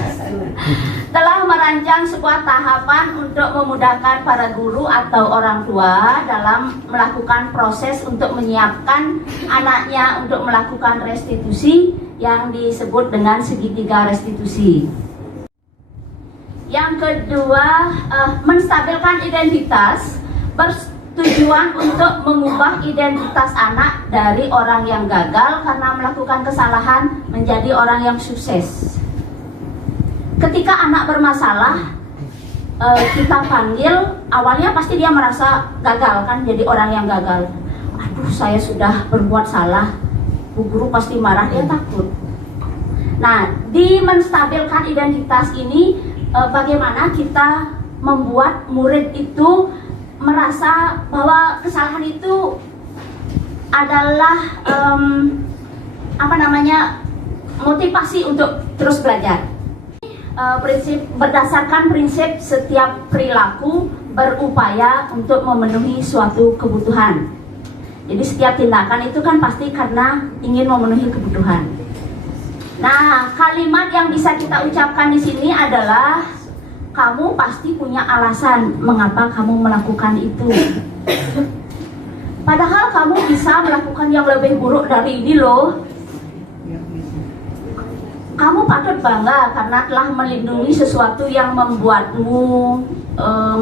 Telah merancang sebuah tahapan untuk memudahkan para guru atau orang tua dalam melakukan proses untuk menyiapkan anaknya untuk melakukan restitusi yang disebut dengan segitiga restitusi. Yang kedua, menstabilkan identitas bertujuan untuk mengubah identitas anak dari orang yang gagal karena melakukan kesalahan menjadi orang yang sukses. Ketika anak bermasalah, kita panggil, awalnya pasti dia merasa gagal kan, jadi orang yang gagal. Aduh, saya sudah berbuat salah, Bu Guru pasti marah, dia takut. Nah, di menstabilkan identitas ini, bagaimana kita membuat murid itu merasa bahwa kesalahan itu adalah motivasi untuk terus belajar. berdasarkan prinsip setiap perilaku berupaya untuk memenuhi suatu kebutuhan. Jadi setiap tindakan itu kan pasti karena ingin memenuhi kebutuhan. Nah, kalimat yang bisa kita ucapkan di sini adalah kamu pasti punya alasan mengapa kamu melakukan itu. Padahal kamu bisa melakukan yang lebih buruk dari ini loh. Kamu patut bangga karena telah melindungi sesuatu yang membuatmu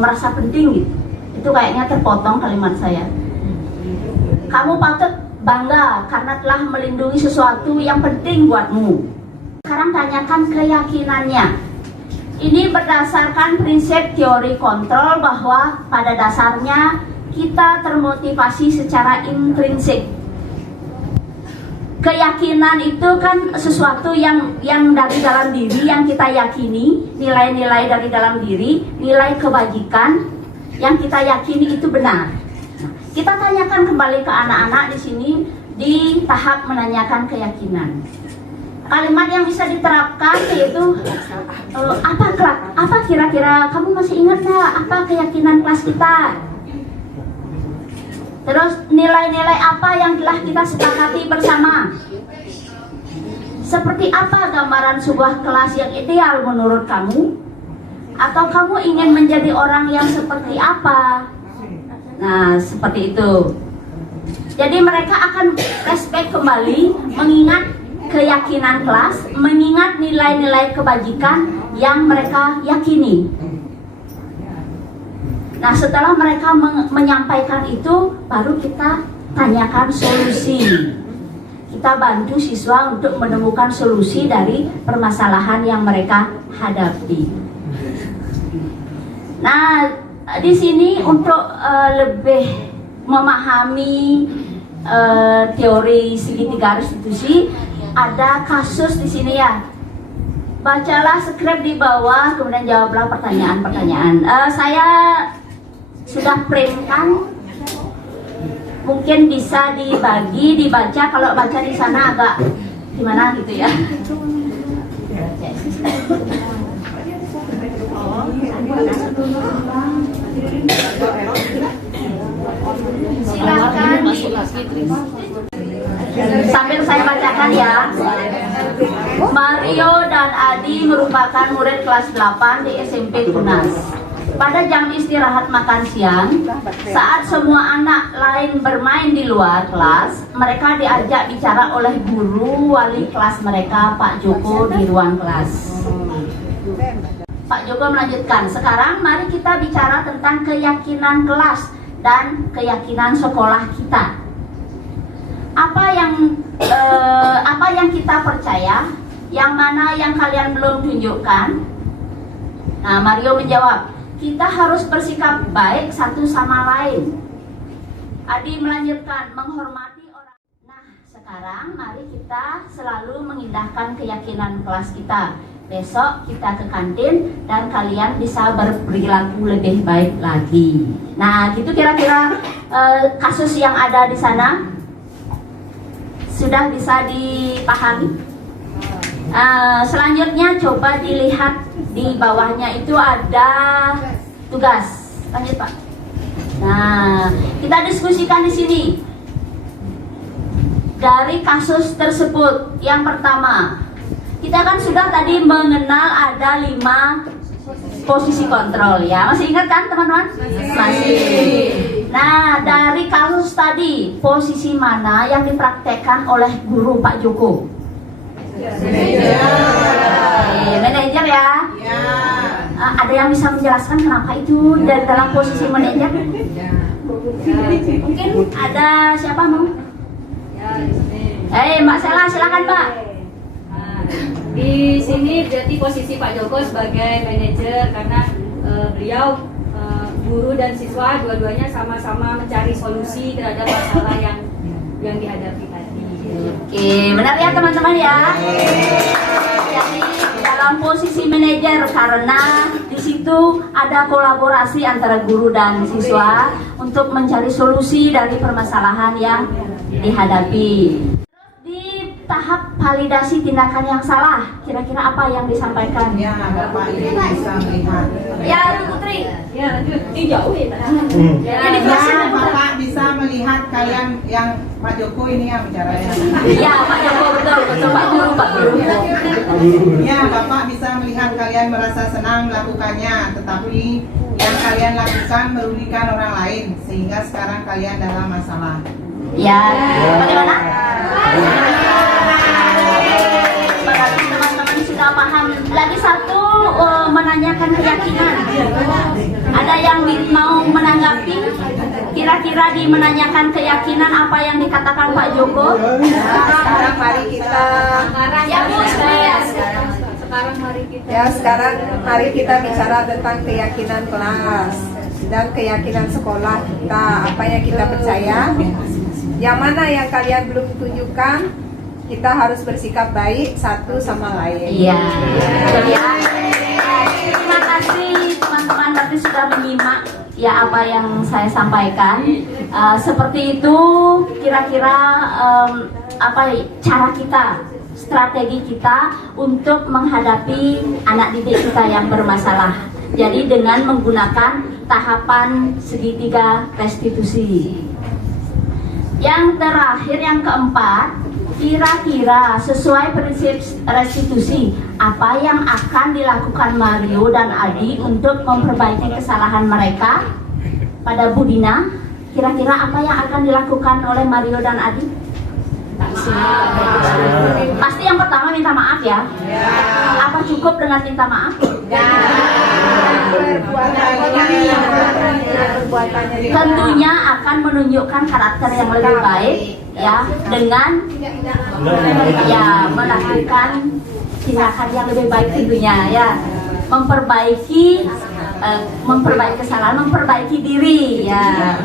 merasa penting gitu. Itu kayaknya terpotong kalimat saya. Kamu patut bangga karena telah melindungi sesuatu yang penting buatmu. Sekarang tanyakan keyakinannya. Ini berdasarkan prinsip teori kontrol bahwa pada dasarnya kita termotivasi secara intrinsik. Keyakinan itu kan sesuatu yang dari dalam diri, yang kita yakini, nilai-nilai dari dalam diri, nilai kebajikan yang kita yakini itu benar. Kita tanyakan kembali ke anak-anak di sini di tahap menanyakan keyakinan. Kalimat yang bisa diterapkan yaitu apa kira-kira kamu masih ingat nggak apa keyakinan kelas kita? Terus nilai-nilai apa yang telah kita sepakati bersama? Seperti apa gambaran sebuah kelas yang ideal menurut kamu? Atau kamu ingin menjadi orang yang seperti apa? Nah, seperti itu. Jadi mereka akan flashback kembali, mengingat keyakinan kelas, mengingat nilai-nilai kebajikan yang mereka yakini. Nah, setelah mereka menyampaikan itu, baru kita tanyakan solusi. Kita bantu siswa untuk menemukan solusi dari permasalahan yang mereka hadapi. Nah, di sini untuk lebih memahami teori segitiga restitusi, ada kasus di sini ya. Bacalah skrip di bawah, kemudian jawablah pertanyaan-pertanyaan. Saya sudah printkan, mungkin bisa dibaca. Kalau baca di sana agak gimana gitu ya. Silakan sambil saya bacakan ya. Mario dan Adi merupakan murid kelas 8 di SMP Tunas. Pada jam istirahat makan siang, saat semua anak lain bermain di luar kelas, mereka diajak bicara oleh guru wali kelas mereka, Pak Joko, di ruang kelas. Pak Joko melanjutkan, sekarang mari kita bicara tentang keyakinan kelas dan keyakinan sekolah kita. Apa yang kita percaya, yang mana yang kalian belum tunjukkan? Nah, Mario menjawab, kita harus bersikap baik satu sama lain. Adi melanjutkan, menghormati orang. Nah, sekarang mari kita selalu mengindahkan keyakinan kelas kita. Besok kita ke kantin dan kalian bisa berperilaku lebih baik lagi. Nah, gitu kira-kira kasus yang ada di sana sudah bisa dipahami. Selanjutnya coba dilihat di bawahnya itu ada tugas. Lanjut Pak. Nah, kita diskusikan di sini dari kasus tersebut. Yang pertama, kita kan sudah tadi mengenal ada 5 posisi kontrol ya. Masih ingat kan teman-teman? Masih. Nah, dari kasus tadi, posisi mana yang dipraktekkan oleh guru Pak Joko? Manajer ya? Ada yang bisa menjelaskan kenapa itu dan dalam posisi manajer? Mungkin ada siapa mau? Mbak Sela, silakan Mbak. Di sini berarti posisi Pak Joko sebagai manajer karena beliau guru dan siswa dua-duanya sama-sama mencari solusi terhadap masalah yang dihadapi tadi. Oke, benar ya teman-teman ya. Jadi dalam posisi manajer karena di situ ada kolaborasi antara guru dan siswa untuk mencari solusi dari permasalahan yang dihadapi. Di tahap validasi tindakan yang salah. Kira-kira apa yang disampaikan? Ya, Bapak Ibu bisa melihat. Ya, Bu Putri. Ya lanjut. Jauh ya. Ya, Bapak bisa melihat kalian yang Pak Joko ini yang bicaranya. Ya, Pak Joko, betul, Pak Guru, Pak Guru. Ya, Bapak bisa melihat kalian merasa senang melakukannya, tetapi yang kalian lakukan merugikan orang lain, sehingga sekarang kalian dalam masalah. Ya, bagaimana? Berarti teman-teman sudah paham. Lagi satu, menanyakan keyakinan. Ada yang mau menanggapi? Kira-kira di menanyakan keyakinan apa yang dikatakan Pak Joko? Sekarang mari kita sekarang mari kita bicara tentang keyakinan kelas dan keyakinan sekolah kita, apa yang kita percaya, yang mana yang kalian belum tunjukkan. Kita harus bersikap baik satu sama lain. Iya. Terima kasih teman-teman, berarti sudah menyimak ya apa yang saya sampaikan. Seperti itu kira-kira apa cara kita, strategi kita untuk menghadapi anak didik kita yang bermasalah. Jadi dengan menggunakan tahapan segitiga restitusi. Yang terakhir, yang keempat, kira-kira sesuai prinsip restitusi, apa yang akan dilakukan Mario dan Adi untuk memperbaiki kesalahan mereka? Pada Bu Dina, kira-kira apa yang akan dilakukan oleh Mario dan Adi? Pasti yang pertama minta maaf ya. Apa cukup dengan minta maaf? Tentunya akan menunjukkan karakter yang lebih baik ya, dengan ya melakukan tindakan yang lebih baik tentunya ya, memperbaiki kesalahan, memperbaiki diri ya.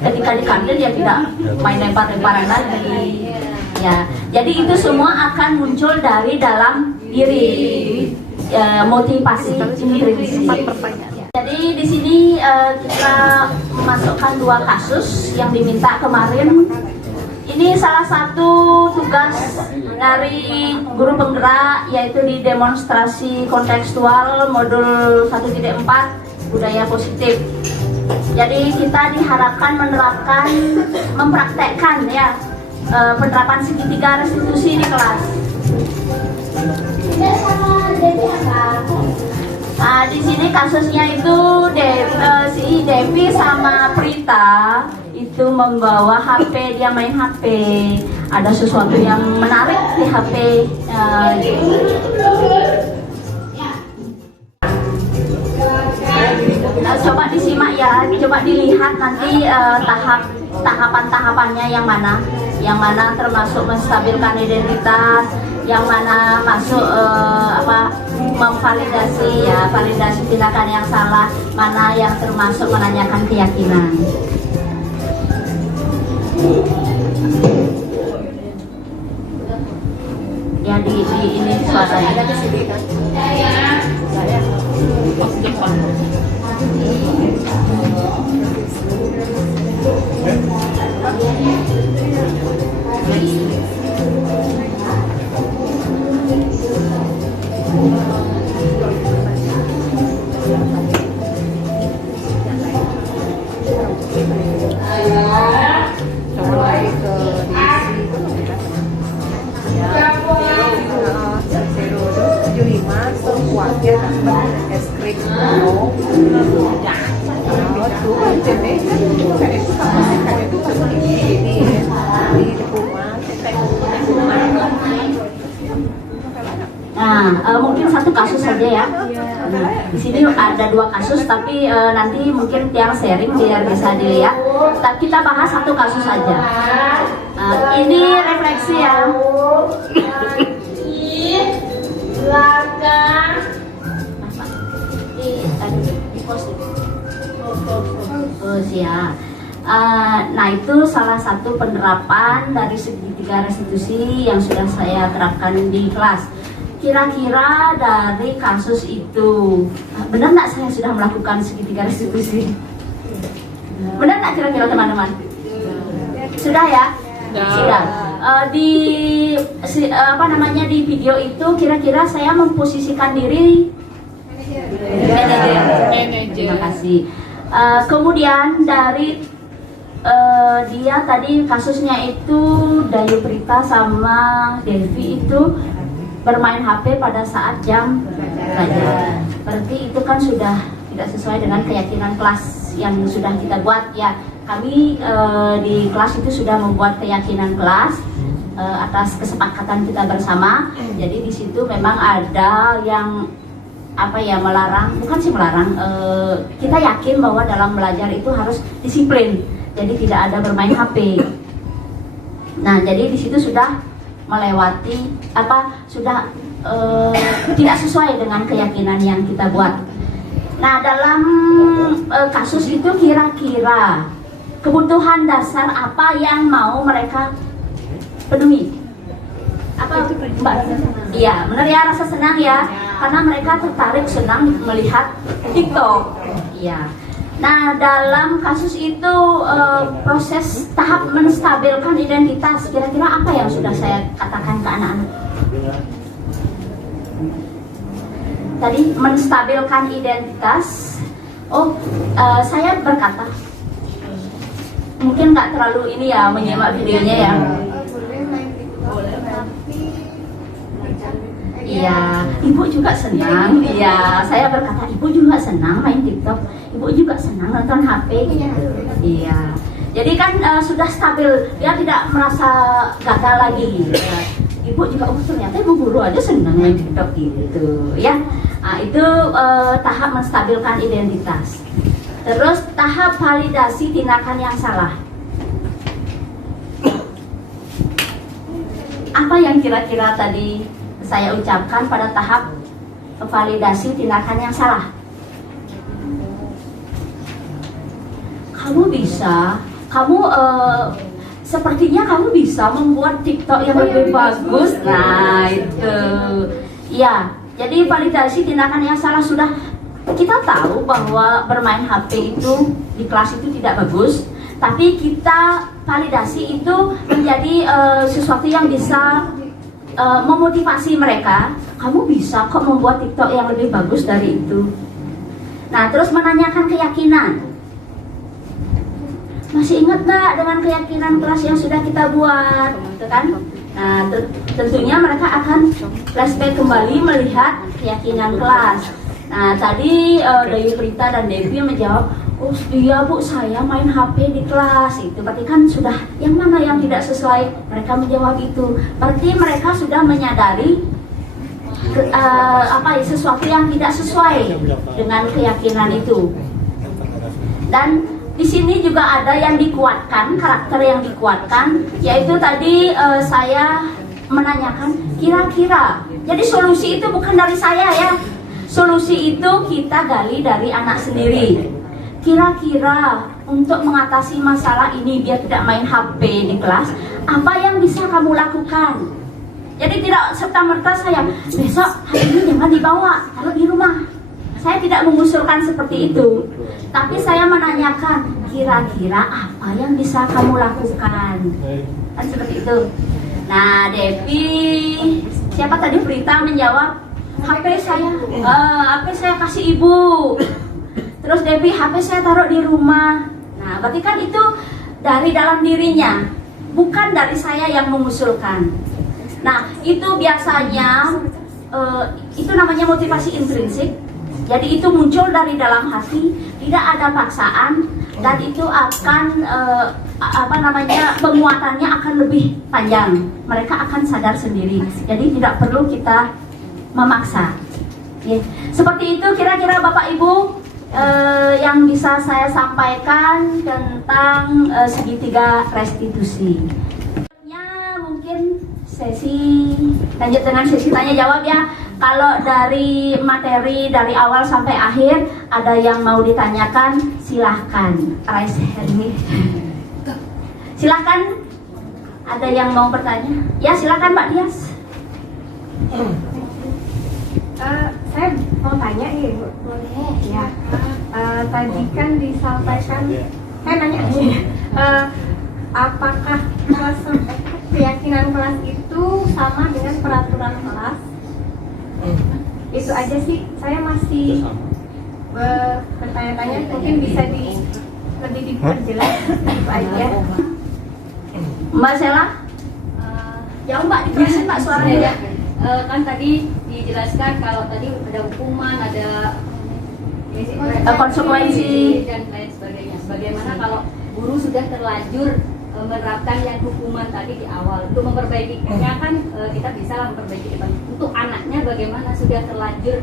Ketika di kantin ya tidak main lempar-lemparan lagi ya. Jadi itu semua akan muncul dari dalam diri, motivasi intrinsik. Jadi di sini kita memasukkan 2 kasus yang diminta kemarin. Ini salah satu tugas dari guru penggerak, yaitu di demonstrasi kontekstual modul 1.4 budaya positif. Jadi kita diharapkan menerapkan, mempraktekkan ya penerapan segitiga restitusi di kelas. Nah, di sini kasusnya itu si Devi sama Prita itu membawa HP, dia main HP. Ada sesuatu yang menarik di HP. Coba disimak ya, coba dilihat nanti tahapan-tahapannya yang mana termasuk menstabilkan identitas, yang mana masuk memvalidasi ya, validasi tindakan yang salah, mana yang termasuk menanyakan keyakinan. Ya di ini suaranya ada di sini kan. Nah, mungkin satu kasus saja ya. Di sini ada 2 kasus, tapi nanti mungkin tiang sharing biar bisa dilihat. Kita bahas satu kasus saja. Ini refleksi ya. Belakang. Nah itu salah satu penerapan dari segitiga restitusi yang sudah saya terapkan di kelas. Kira-kira dari kasus itu, benar nggak saya sudah melakukan segitiga restitusi? Benar nggak kira-kira teman-teman? Sudah ya? Sudah. di video itu kira-kira saya memposisikan diri manajer. Terima kasih. Kemudian dari dia tadi kasusnya itu Dayu Prita sama Devi itu bermain HP pada saat jam belajar. Berarti itu kan sudah tidak sesuai dengan keyakinan kelas yang sudah kita buat ya. Kami di kelas itu sudah membuat keyakinan kelas atas kesepakatan kita bersama. Jadi di situ memang ada yang melarang, bukan sih melarang. Kita yakin bahwa dalam belajar itu harus disiplin. Jadi tidak ada bermain HP. Nah, jadi di situ sudah melewati sudah tidak sesuai dengan keyakinan yang kita buat. Nah, dalam kasus itu kira-kira kebutuhan dasar apa yang mau mereka penuhi? Apa Mbak? Iya, benar ya, rasa senang ya, karena mereka tertarik senang melihat TikTok. Iya. Nah, dalam kasus itu proses tahap menstabilkan identitas, kira-kira apa yang sudah saya katakan ke anak-anak? Tadi menstabilkan identitas. Saya berkata, mungkin nggak terlalu ini ya menyimak videonya ya. Iya, ibu juga senang. Iya, saya berkata ibu juga senang main TikTok, ibu juga senang nonton HP. Iya, jadi kan sudah stabil, dia tidak merasa gagal lagi. Ya. Ibu juga ternyata ibu guru aja senang main TikTok gitu, ya. Nah, itu tahap menstabilkan identitas. Terus tahap validasi tindakan yang salah. Apa yang kira-kira tadi saya ucapkan pada tahap validasi tindakan yang salah? Kamu bisa, sepertinya kamu bisa membuat TikTok yang lebih bagus. Nah, itu. Ya, jadi validasi tindakan yang salah sudah kita tahu bahwa bermain HP itu di kelas itu tidak bagus, tapi kita validasi itu menjadi sesuatu yang bisa memotivasi mereka. Kamu bisa kok membuat TikTok yang lebih bagus dari itu. Nah, terus menanyakan keyakinan. Masih ingat nggak dengan keyakinan kelas yang sudah kita buat, gitu kan? Nah, tentunya mereka akan flashback kembali melihat keyakinan kelas. Nah, tadi Dayu Prita dan Devi menjawab, oh iya Bu, saya main HP di kelas. Itu berarti kan sudah yang mana yang tidak sesuai. Mereka menjawab itu. Berarti mereka sudah menyadari sesuatu yang tidak sesuai dengan keyakinan itu. Dan di sini juga ada yang dikuatkan, karakter yang dikuatkan, yaitu tadi saya menanyakan kira-kira. Jadi solusi itu bukan dari saya ya. Solusi itu kita gali dari anak sendiri. Kira-kira untuk mengatasi masalah ini biar tidak main HP di kelas, apa yang bisa kamu lakukan? Jadi tidak serta-merta saya besok hari ini jangan dibawa, taruh di rumah. Saya tidak mengusulkan seperti itu, tapi saya menanyakan kira-kira apa yang bisa kamu lakukan, kan seperti itu. Nah, Devi, siapa tadi Prita menjawab HP saya kasih ibu. Terus Devi, HP saya taruh di rumah. Nah, berarti kan itu dari dalam dirinya, bukan dari saya yang mengusulkan. Nah, itu biasanya itu namanya motivasi intrinsik. Jadi itu muncul dari dalam hati, tidak ada paksaan, dan itu akan penguatannya akan lebih panjang. Mereka akan sadar sendiri. Jadi tidak perlu kita memaksa. Ya. Seperti itu kira-kira Bapak Ibu yang bisa saya sampaikan tentang segitiga restitusi. Mungkin lanjut dengan sesi tanya jawab ya. Kalau dari materi dari awal sampai akhir ada yang mau ditanyakan, silahkan raise hand. Silahkan, ada yang mau bertanya? Ya silahkan Mbak Dias. Saya mau tanya nih Bu. Boleh ya. Tadi kan disampaikan, saya nanya apakah keyakinan keyakinan kelas itu sama dengan peraturan kelas. Itu aja sih, saya masih bertanya-tanya, mungkin bisa lebih diperjelas. Itu aja. Mbak Sela? Jauh Mbak, dikerasin Mbak suaranya. Kan tadi dijelaskan kalau tadi ada hukuman, ada konsekuensi dan lain sebagainya. Bagaimana kalau guru sudah terlanjur menerapkan yang hukuman tadi di awal untuk memperbaikinya, kan kita bisa lah memperbaiki depan. Untuk anaknya bagaimana sudah terlanjur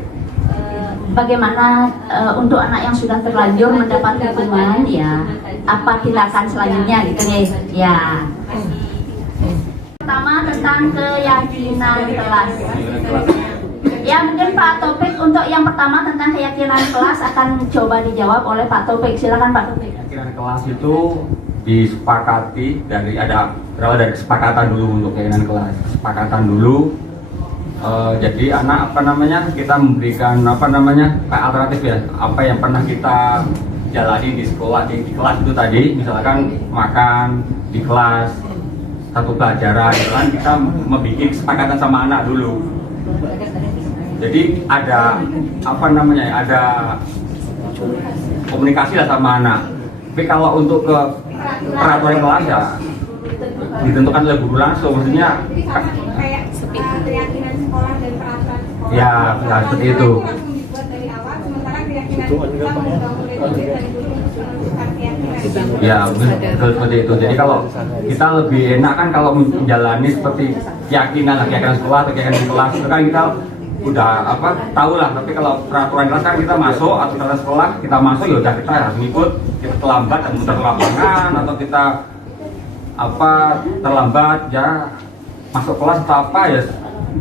bagaimana untuk anak yang sudah terlanjur mendapat hukuman, ya apa tindakan selanjutnya gitu nih ya. Pertama tentang keyakinan kelas. Ya mungkin Pak Taufik untuk yang pertama tentang keyakinan kelas akan coba dijawab oleh Pak Taufik. Silakan Pak Taufik. Keyakinan kelas itu disepakati berawal dari kesepakatan dulu untuk keyakinan kelas. Kesepakatan dulu. Jadi anak kita memberikan kayak alternatif ya, apa yang pernah kita jalani di sekolah di kelas itu tadi, misalkan makan di kelas satu pelajaran, kan kita membuat kesepakatan sama anak dulu. Jadi ada ada komunikasi lah sama anak. Tapi kalau untuk ke peraturan kelas ya ditentukan oleh guru langsung, maksudnya Kayak keyakinan sekolah dan peraturan sekolah. ya seperti itu. Langsung dibuat dari awal, sementara keyakinan kita membangun dari dulu menentukan keyakinan. Ya betul seperti itu. Jadi kalau kita lebih enak kan kalau menjalani seperti keyakinan sekolah atau keyakinan di kelas itu kan kita udah tahu lah. Tapi kalau peraturan kelas kan kita masuk atau peraturan sekolah kita masuk ya udah kita harus ngikut. Kita terlambat dan muter ke lapangan atau kita terlambat ya masuk kelas atau ya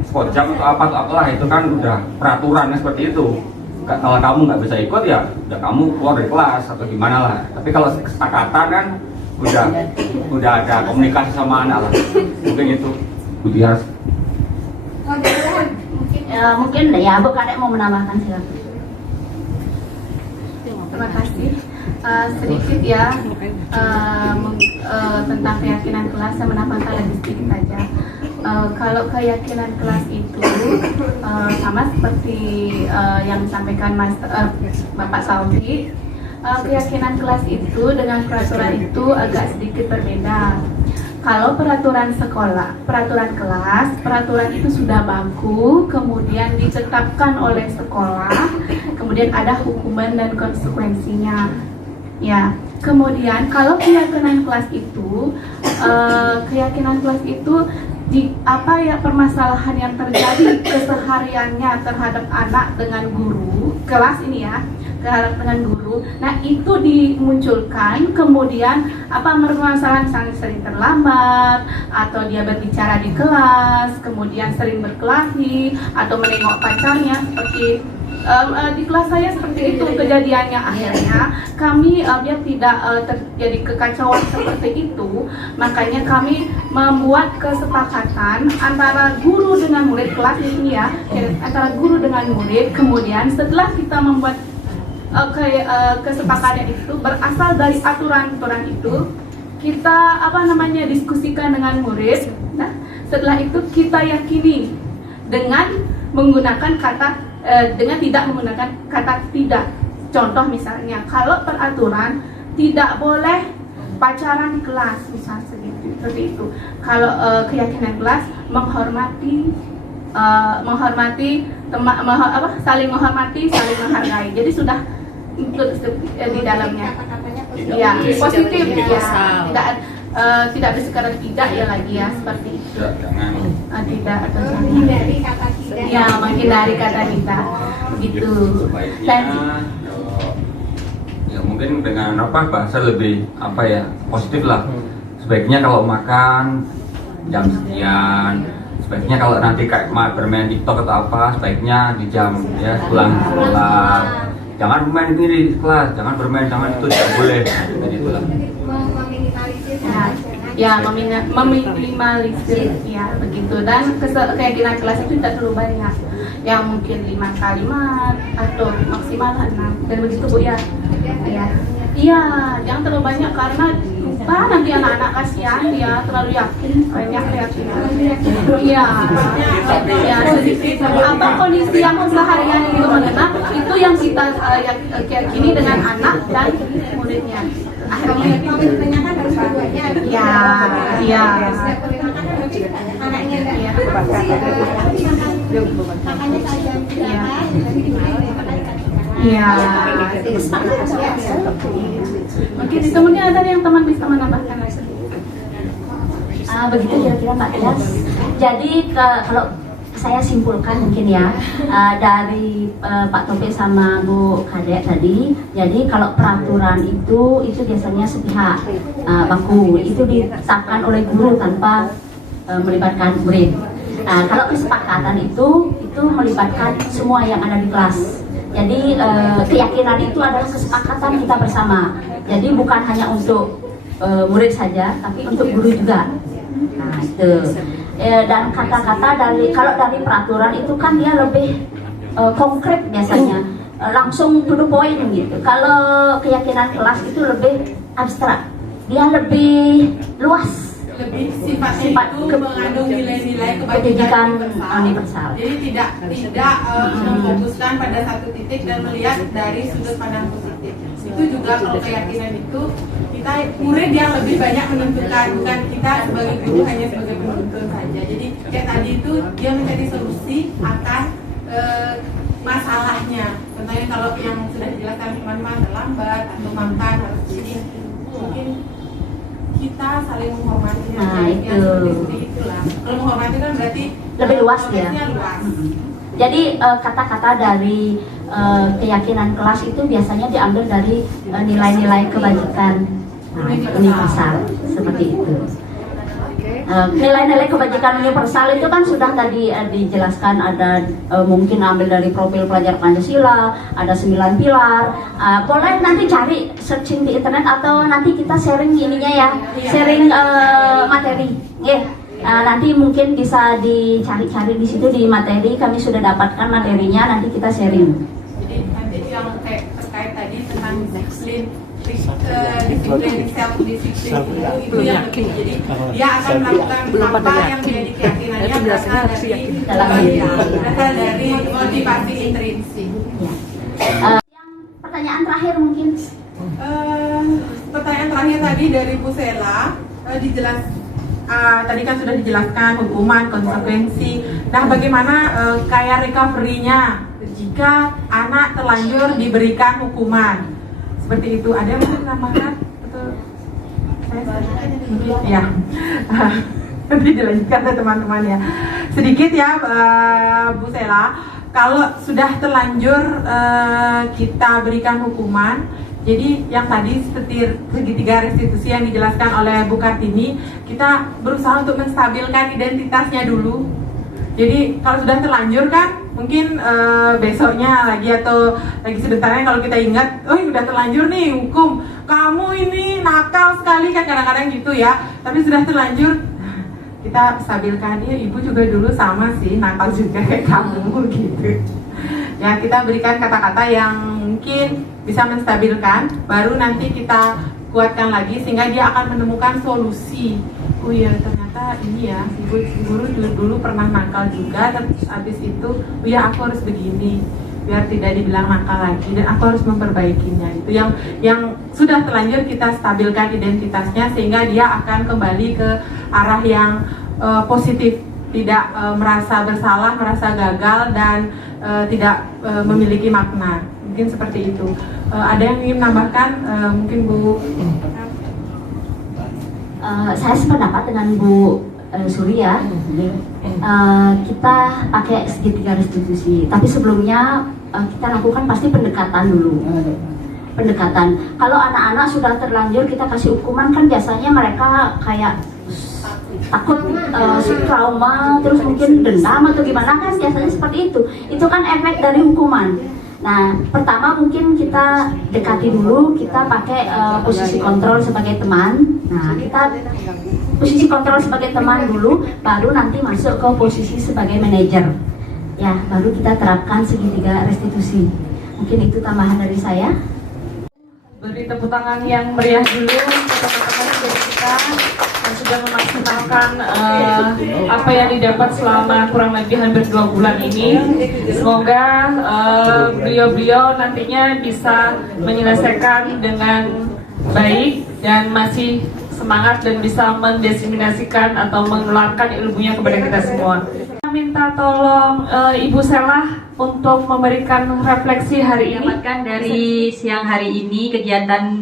sekojam atau apalah, itu kan udah peraturannya seperti itu. Kalau kamu nggak bisa ikut ya udah kamu keluar dari kelas atau gimana lah. Tapi kalau kesepakatan kan udah ada komunikasi sama anak lah. Mungkin itu Budias. Mungkin ya Bu Kadek mau menambahkan, silakan. Terima kasih. Sedikit ya tentang keyakinan kelas, saya menambahkan lagi sedikit aja. Kalau keyakinan kelas itu sama seperti yang disampaikan Bapak Salvi, keyakinan kelas itu dengan peraturan itu agak sedikit berbeda. Kalau peraturan sekolah, peraturan kelas, peraturan itu sudah baku, kemudian ditetapkan oleh sekolah, kemudian ada hukuman dan konsekuensinya. Ya, kemudian kalau keyakinan kelas itu permasalahan yang terjadi kesehariannya terhadap anak dengan guru kelas ini ya, terhadap dengan guru. Nah itu dimunculkan, kemudian permasalahan sering terlambat atau dia berbicara di kelas, kemudian sering berkelahi atau menengok pacarnya seperti di kelas saya seperti itu kejadiannya. Akhirnya kami dia tidak terjadi kekacauan seperti itu, makanya kami membuat kesepakatan antara guru dengan murid kelas ini ya, antara guru dengan murid. Kemudian setelah kita membuat kesepakatan itu berasal dari aturan-aturan itu, kita diskusikan dengan murid. Nah setelah itu kita yakini dengan menggunakan dengan tidak menggunakan kata tidak. Contoh misalnya, kalau peraturan tidak boleh pacaran di kelas, misalnya seperti itu. Kalau keyakinan kelas saling menghormati, saling menghargai. Jadi sudah di dalamnya. Ya, positif ya. Tidak bersekarang tidak ya lagi ya, seperti itu. Tidak atau Menghindari kata tidak. ya, menghindari kata tidak gitu. Sebaiknya ya mungkin dengan bahasa lebih positif lah. Sebaiknya kalau makan jam sekian, sebaiknya kalau nanti kayak bermain TikTok atau sebaiknya di jam ya pulang sekolah. Jangan bermain di kelas, jangan itu tidak boleh. Begitulah. Meminimalisir ya begitu. Dan keyakinan kelas itu tidak terlalu banyak, yang mungkin 5 kalimat atau maksimal 6 dan begitu Bu ya. Iya, jangan terlalu banyak karena nanti anak-anak kasihan dia terlalu yakin banyak keyakinan. Iya, ya sedikit. Apa kondisi yang keseharian itu bagaimana? Itu yang kita yakini dengan anak dan muridnya. Kebanyakan harus keduanya. Ya, iya. Anaknya Iya. makanya kalian Iya. Mungkin ada yang teman bisa menambahkan lagi. Begitu kira-kira Mbak Tias. Jadi kalau saya simpulkan mungkin ya dari Pak Topik sama Bu Kadek tadi. Jadi kalau peraturan itu biasanya sepihak baku, itu ditetapkan oleh guru tanpa melibatkan murid. Kalau kesepakatan itu melibatkan semua yang ada di kelas. Jadi keyakinan itu adalah kesepakatan kita bersama. Jadi bukan hanya untuk murid saja, tapi untuk guru juga. Nah itu. Dan kata-kata kalau dari peraturan itu kan dia lebih konkret biasanya, langsung to the point gitu. Kalau keyakinan kelas itu lebih abstrak, dia lebih luas. Lebih sifatnya itu mengandung nilai-nilai kebajikan universal. Jadi tidak memfokuskan pada satu titik dan melihat dari sudut pandang positif. Itu juga kalau keyakinan itu kita murid yang lebih banyak menentukan, bukan kita sebagai guru hanya sebagai penuntun saja. Jadi kayak tadi itu dia mencari solusi akan masalahnya. Contohnya kalau yang sudah dijelaskan teman-teman terlambat atau makan harus jadi mungkin kita saling menghormati. Nah itu. Itulah. Kalau menghormati kan berarti lebih luas ya. Luas. Jadi kata-kata dari keyakinan kelas itu biasanya diambil dari nilai-nilai kebajikan universal seperti itu. Nilai-nilai kebajikan universal itu kan sudah tadi dijelaskan, ada mungkin ambil dari profil pelajar Pancasila, ada 9 pilar. Boleh nanti cari searching di internet atau nanti kita sharing ininya ya, sharing materi. Nanti mungkin bisa dicari-cari di situ di materi, kami sudah dapatkan materinya, nanti kita sharing. Jadi nanti yang terkait tadi tentang disiplin self disiplin itu yang lebih, jadi dia akan melakukan apa yang menjadi keyakinannya berasal dari motivasi intrinsik. Yang pertanyaan terakhir mungkin. Pertanyaan terakhir tadi dari Bu Sela tadi kan sudah dijelaskan hukuman, konsekuensi. Nah, bagaimana kayak recovery-nya jika anak terlanjur diberikan hukuman? Seperti itu, ada yang mau menambahkan? Betul? Ya, nanti dilanjutkan ya teman-teman ya. Sedikit ya Bu Sela, kalau sudah terlanjur kita berikan hukuman, jadi yang tadi seperti segitiga restitusi yang dijelaskan oleh Bu Kartini, kita berusaha untuk menstabilkan identitasnya dulu. Jadi kalau sudah terlanjur kan, mungkin besoknya lagi atau lagi sebentarnya kalau kita ingat, oh udah terlanjur nih hukum, kamu ini nakal sekali kan, kadang-kadang gitu ya. Tapi sudah terlanjur, kita stabilkan, ya ibu juga dulu sama sih, nakal juga kayak kamu gitu. Ya kita berikan kata-kata yang mungkin bisa menstabilkan, baru nanti kita kuatkan lagi sehingga dia akan menemukan solusi. Oh iya ternyata ini ya, guru dulu pernah nakal juga, terus habis itu oh ya aku harus begini biar tidak dibilang nakal lagi dan aku harus memperbaikinya. Itu yang sudah terlanjur kita stabilkan identitasnya sehingga dia akan kembali ke arah yang positif, tidak merasa bersalah, merasa gagal dan tidak memiliki makna. Mungkin seperti itu. Ada yang ingin menambahkan? Mungkin Bu. Saya sependapat dengan Bu Surya. Kita pakai segitiga restitusi, tapi sebelumnya kita lakukan pasti pendekatan dulu. Pendekatan. Kalau anak-anak sudah terlanjur kita kasih hukuman kan biasanya mereka kayak takut trauma, terus mungkin dendam atau gimana kan biasanya seperti itu. Itu kan efek dari hukuman. Nah, pertama mungkin kita dekati dulu, kita pakai posisi kontrol sebagai teman. Nah, kita posisi kontrol sebagai teman dulu, baru nanti masuk ke posisi sebagai manajer. Ya, baru kita terapkan segitiga restitusi. Mungkin itu tambahan dari saya. beri tepuk tangan yang meriah dulu untuk teman-teman dari kita yang sudah memaksimalkan apa yang didapat selama kurang lebih hampir 2 bulan ini. Semoga beliau-beliau nantinya bisa menyelesaikan dengan baik dan masih semangat dan bisa mendiseminasikan atau menularkan ilmunya kepada kita semua. Minta tolong Ibu Selah untuk memberikan refleksi hari ini. Dapatkan dari siang hari ini kegiatan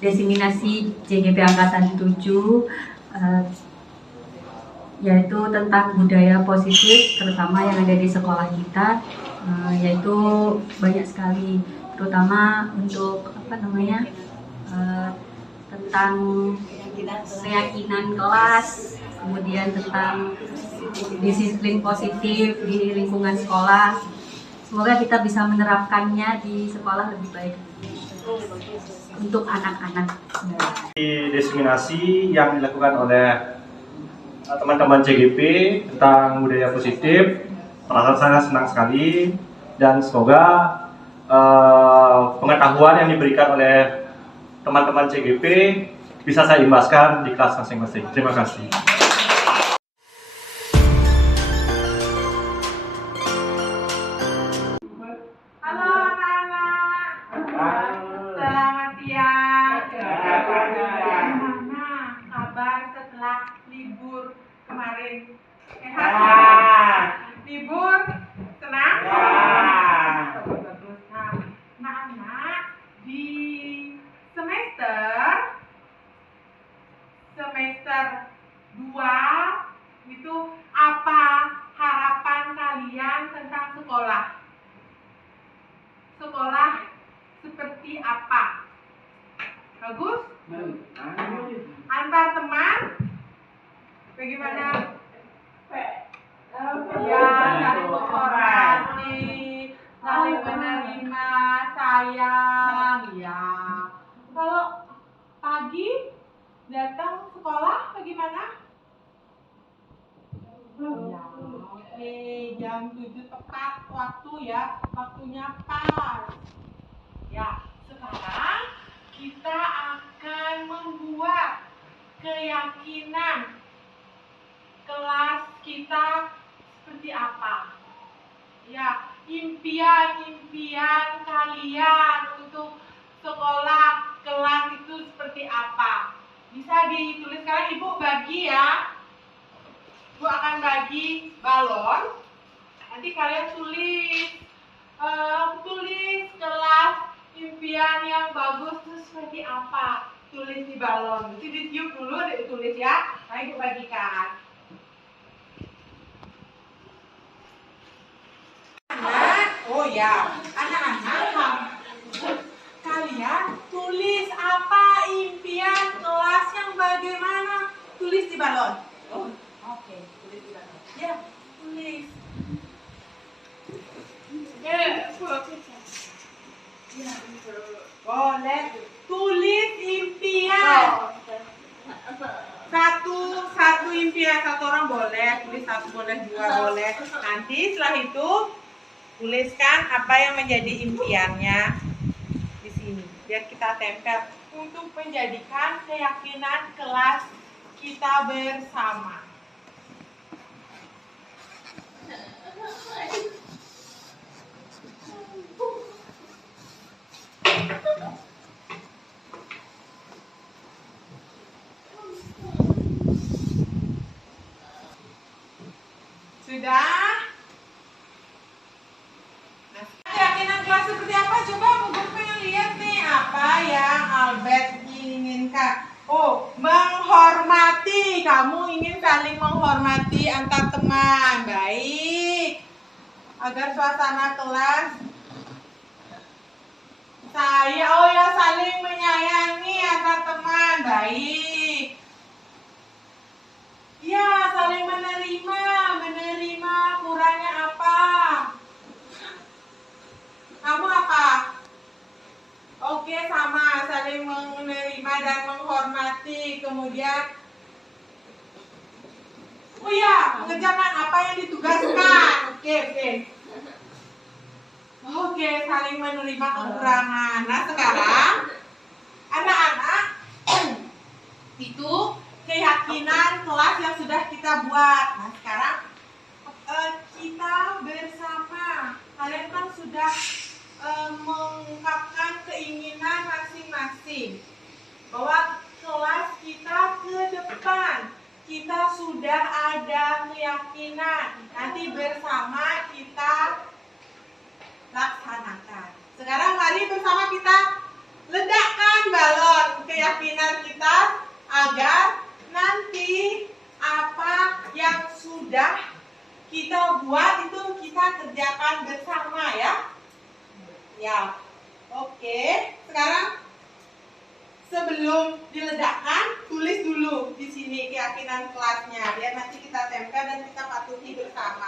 desiminasi JGP Angkatan 7 yaitu tentang budaya positif terutama yang ada di sekolah kita, yaitu banyak sekali, terutama untuk tentang keyakinan kelas, kemudian tentang disiplin positif di lingkungan sekolah. Semoga kita bisa menerapkannya di sekolah lebih baik untuk anak-anak. Diseminasi yang dilakukan oleh teman-teman CGP tentang budaya positif, perasaan saya senang sekali dan semoga pengetahuan yang diberikan oleh teman-teman CGP bisa saya imbaskan di kelas masing-masing. Terima kasih. Halo anak-anak. Selamat siang. Gimana kabar setelah libur kemarin? Sehat? Libur senang? Bagus. Nah, anak, di semester 2 itu apa harapan kalian tentang sekolah? Sekolah seperti apa? Bagus? Antar teman? Bagaimana? Ya, saling menghormati, saling menerima, sayang, ya. Kalau pagi datang sekolah bagaimana? Ya, oke, jam 7 tepat waktu ya, waktunya pas. Ya, sekarang kita akan membuat keyakinan kelas kita seperti apa. Ya, impian-impian kalian untuk sekolah kelas itu seperti apa. Bisa ditulis sekarang, Ibu bagi ya. Ibu akan bagi balon. Nanti kalian tulis kelas impian yang bagus itu seperti apa. Tulis di balon. Nanti ditiup dulu, ditulis ya. Nah, Ibu bagikan. Oh ya, anak-anak, kalian tulis apa impian kelas yang bagaimana? Tulis di balon. Oh, oke, tulis di balon. Ya, tulis. Boleh. Tulis impian. Satu impian, satu orang boleh. Tulis satu boleh, dua boleh. Nanti setelah itu tuliskan apa yang menjadi impiannya di sini. Biar kita tempel untuk menjadikan keyakinan kelas kita bersama. Sudah? Nah, keyakinan kelas seperti apa? Coba Bu pengen lihat nih apa yang Albert inginkan. Oh, menghormati. Kamu ingin saling menghormati antar teman. Baik. Agar suasana kelas saling menyayangi antar teman. Baik. Ya, saling menerima kurangnya apa? Kamu apa? Oke, sama, saling menerima dan menghormati. Kemudian, oh ya, mengerjakan apa yang ditugaskan. Oke, saling menerima kekurangan. Nah, sekarang Itu keyakinan kelas yang sudah kita buat. Nah, sekarang kita bersama. Kalian kan sudah mengungkapkan keinginan masing-masing bahwa kelas kita ke depan kita sudah ada keyakinan. Nanti bersama kita laksanakan. Sekarang mari bersama kita ledakkan balon keyakinan kita agar nanti apa yang sudah kita buat itu kita kerjakan bersama ya. Ya. Oke. Sekarang sebelum diledakkan tulis dulu di sini keyakinan kelasnya biar nanti kita tempel dan kita patuhi bersama.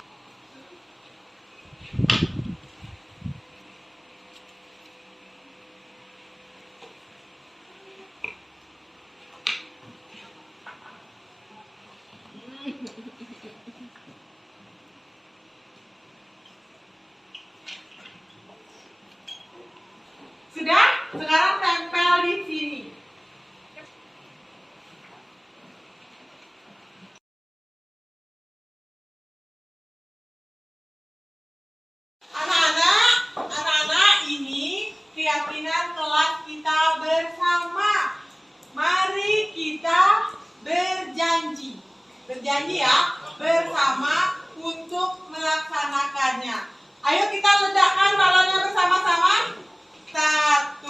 Sudah? Sekarang tempel di sini. Anak-anak ini keyakinan kelas kita bersama. Mari kita berjanji. Berjanji ya, bersama untuk melaksanakannya. Ayo kita ledakkan balonnya bersama-sama. 1,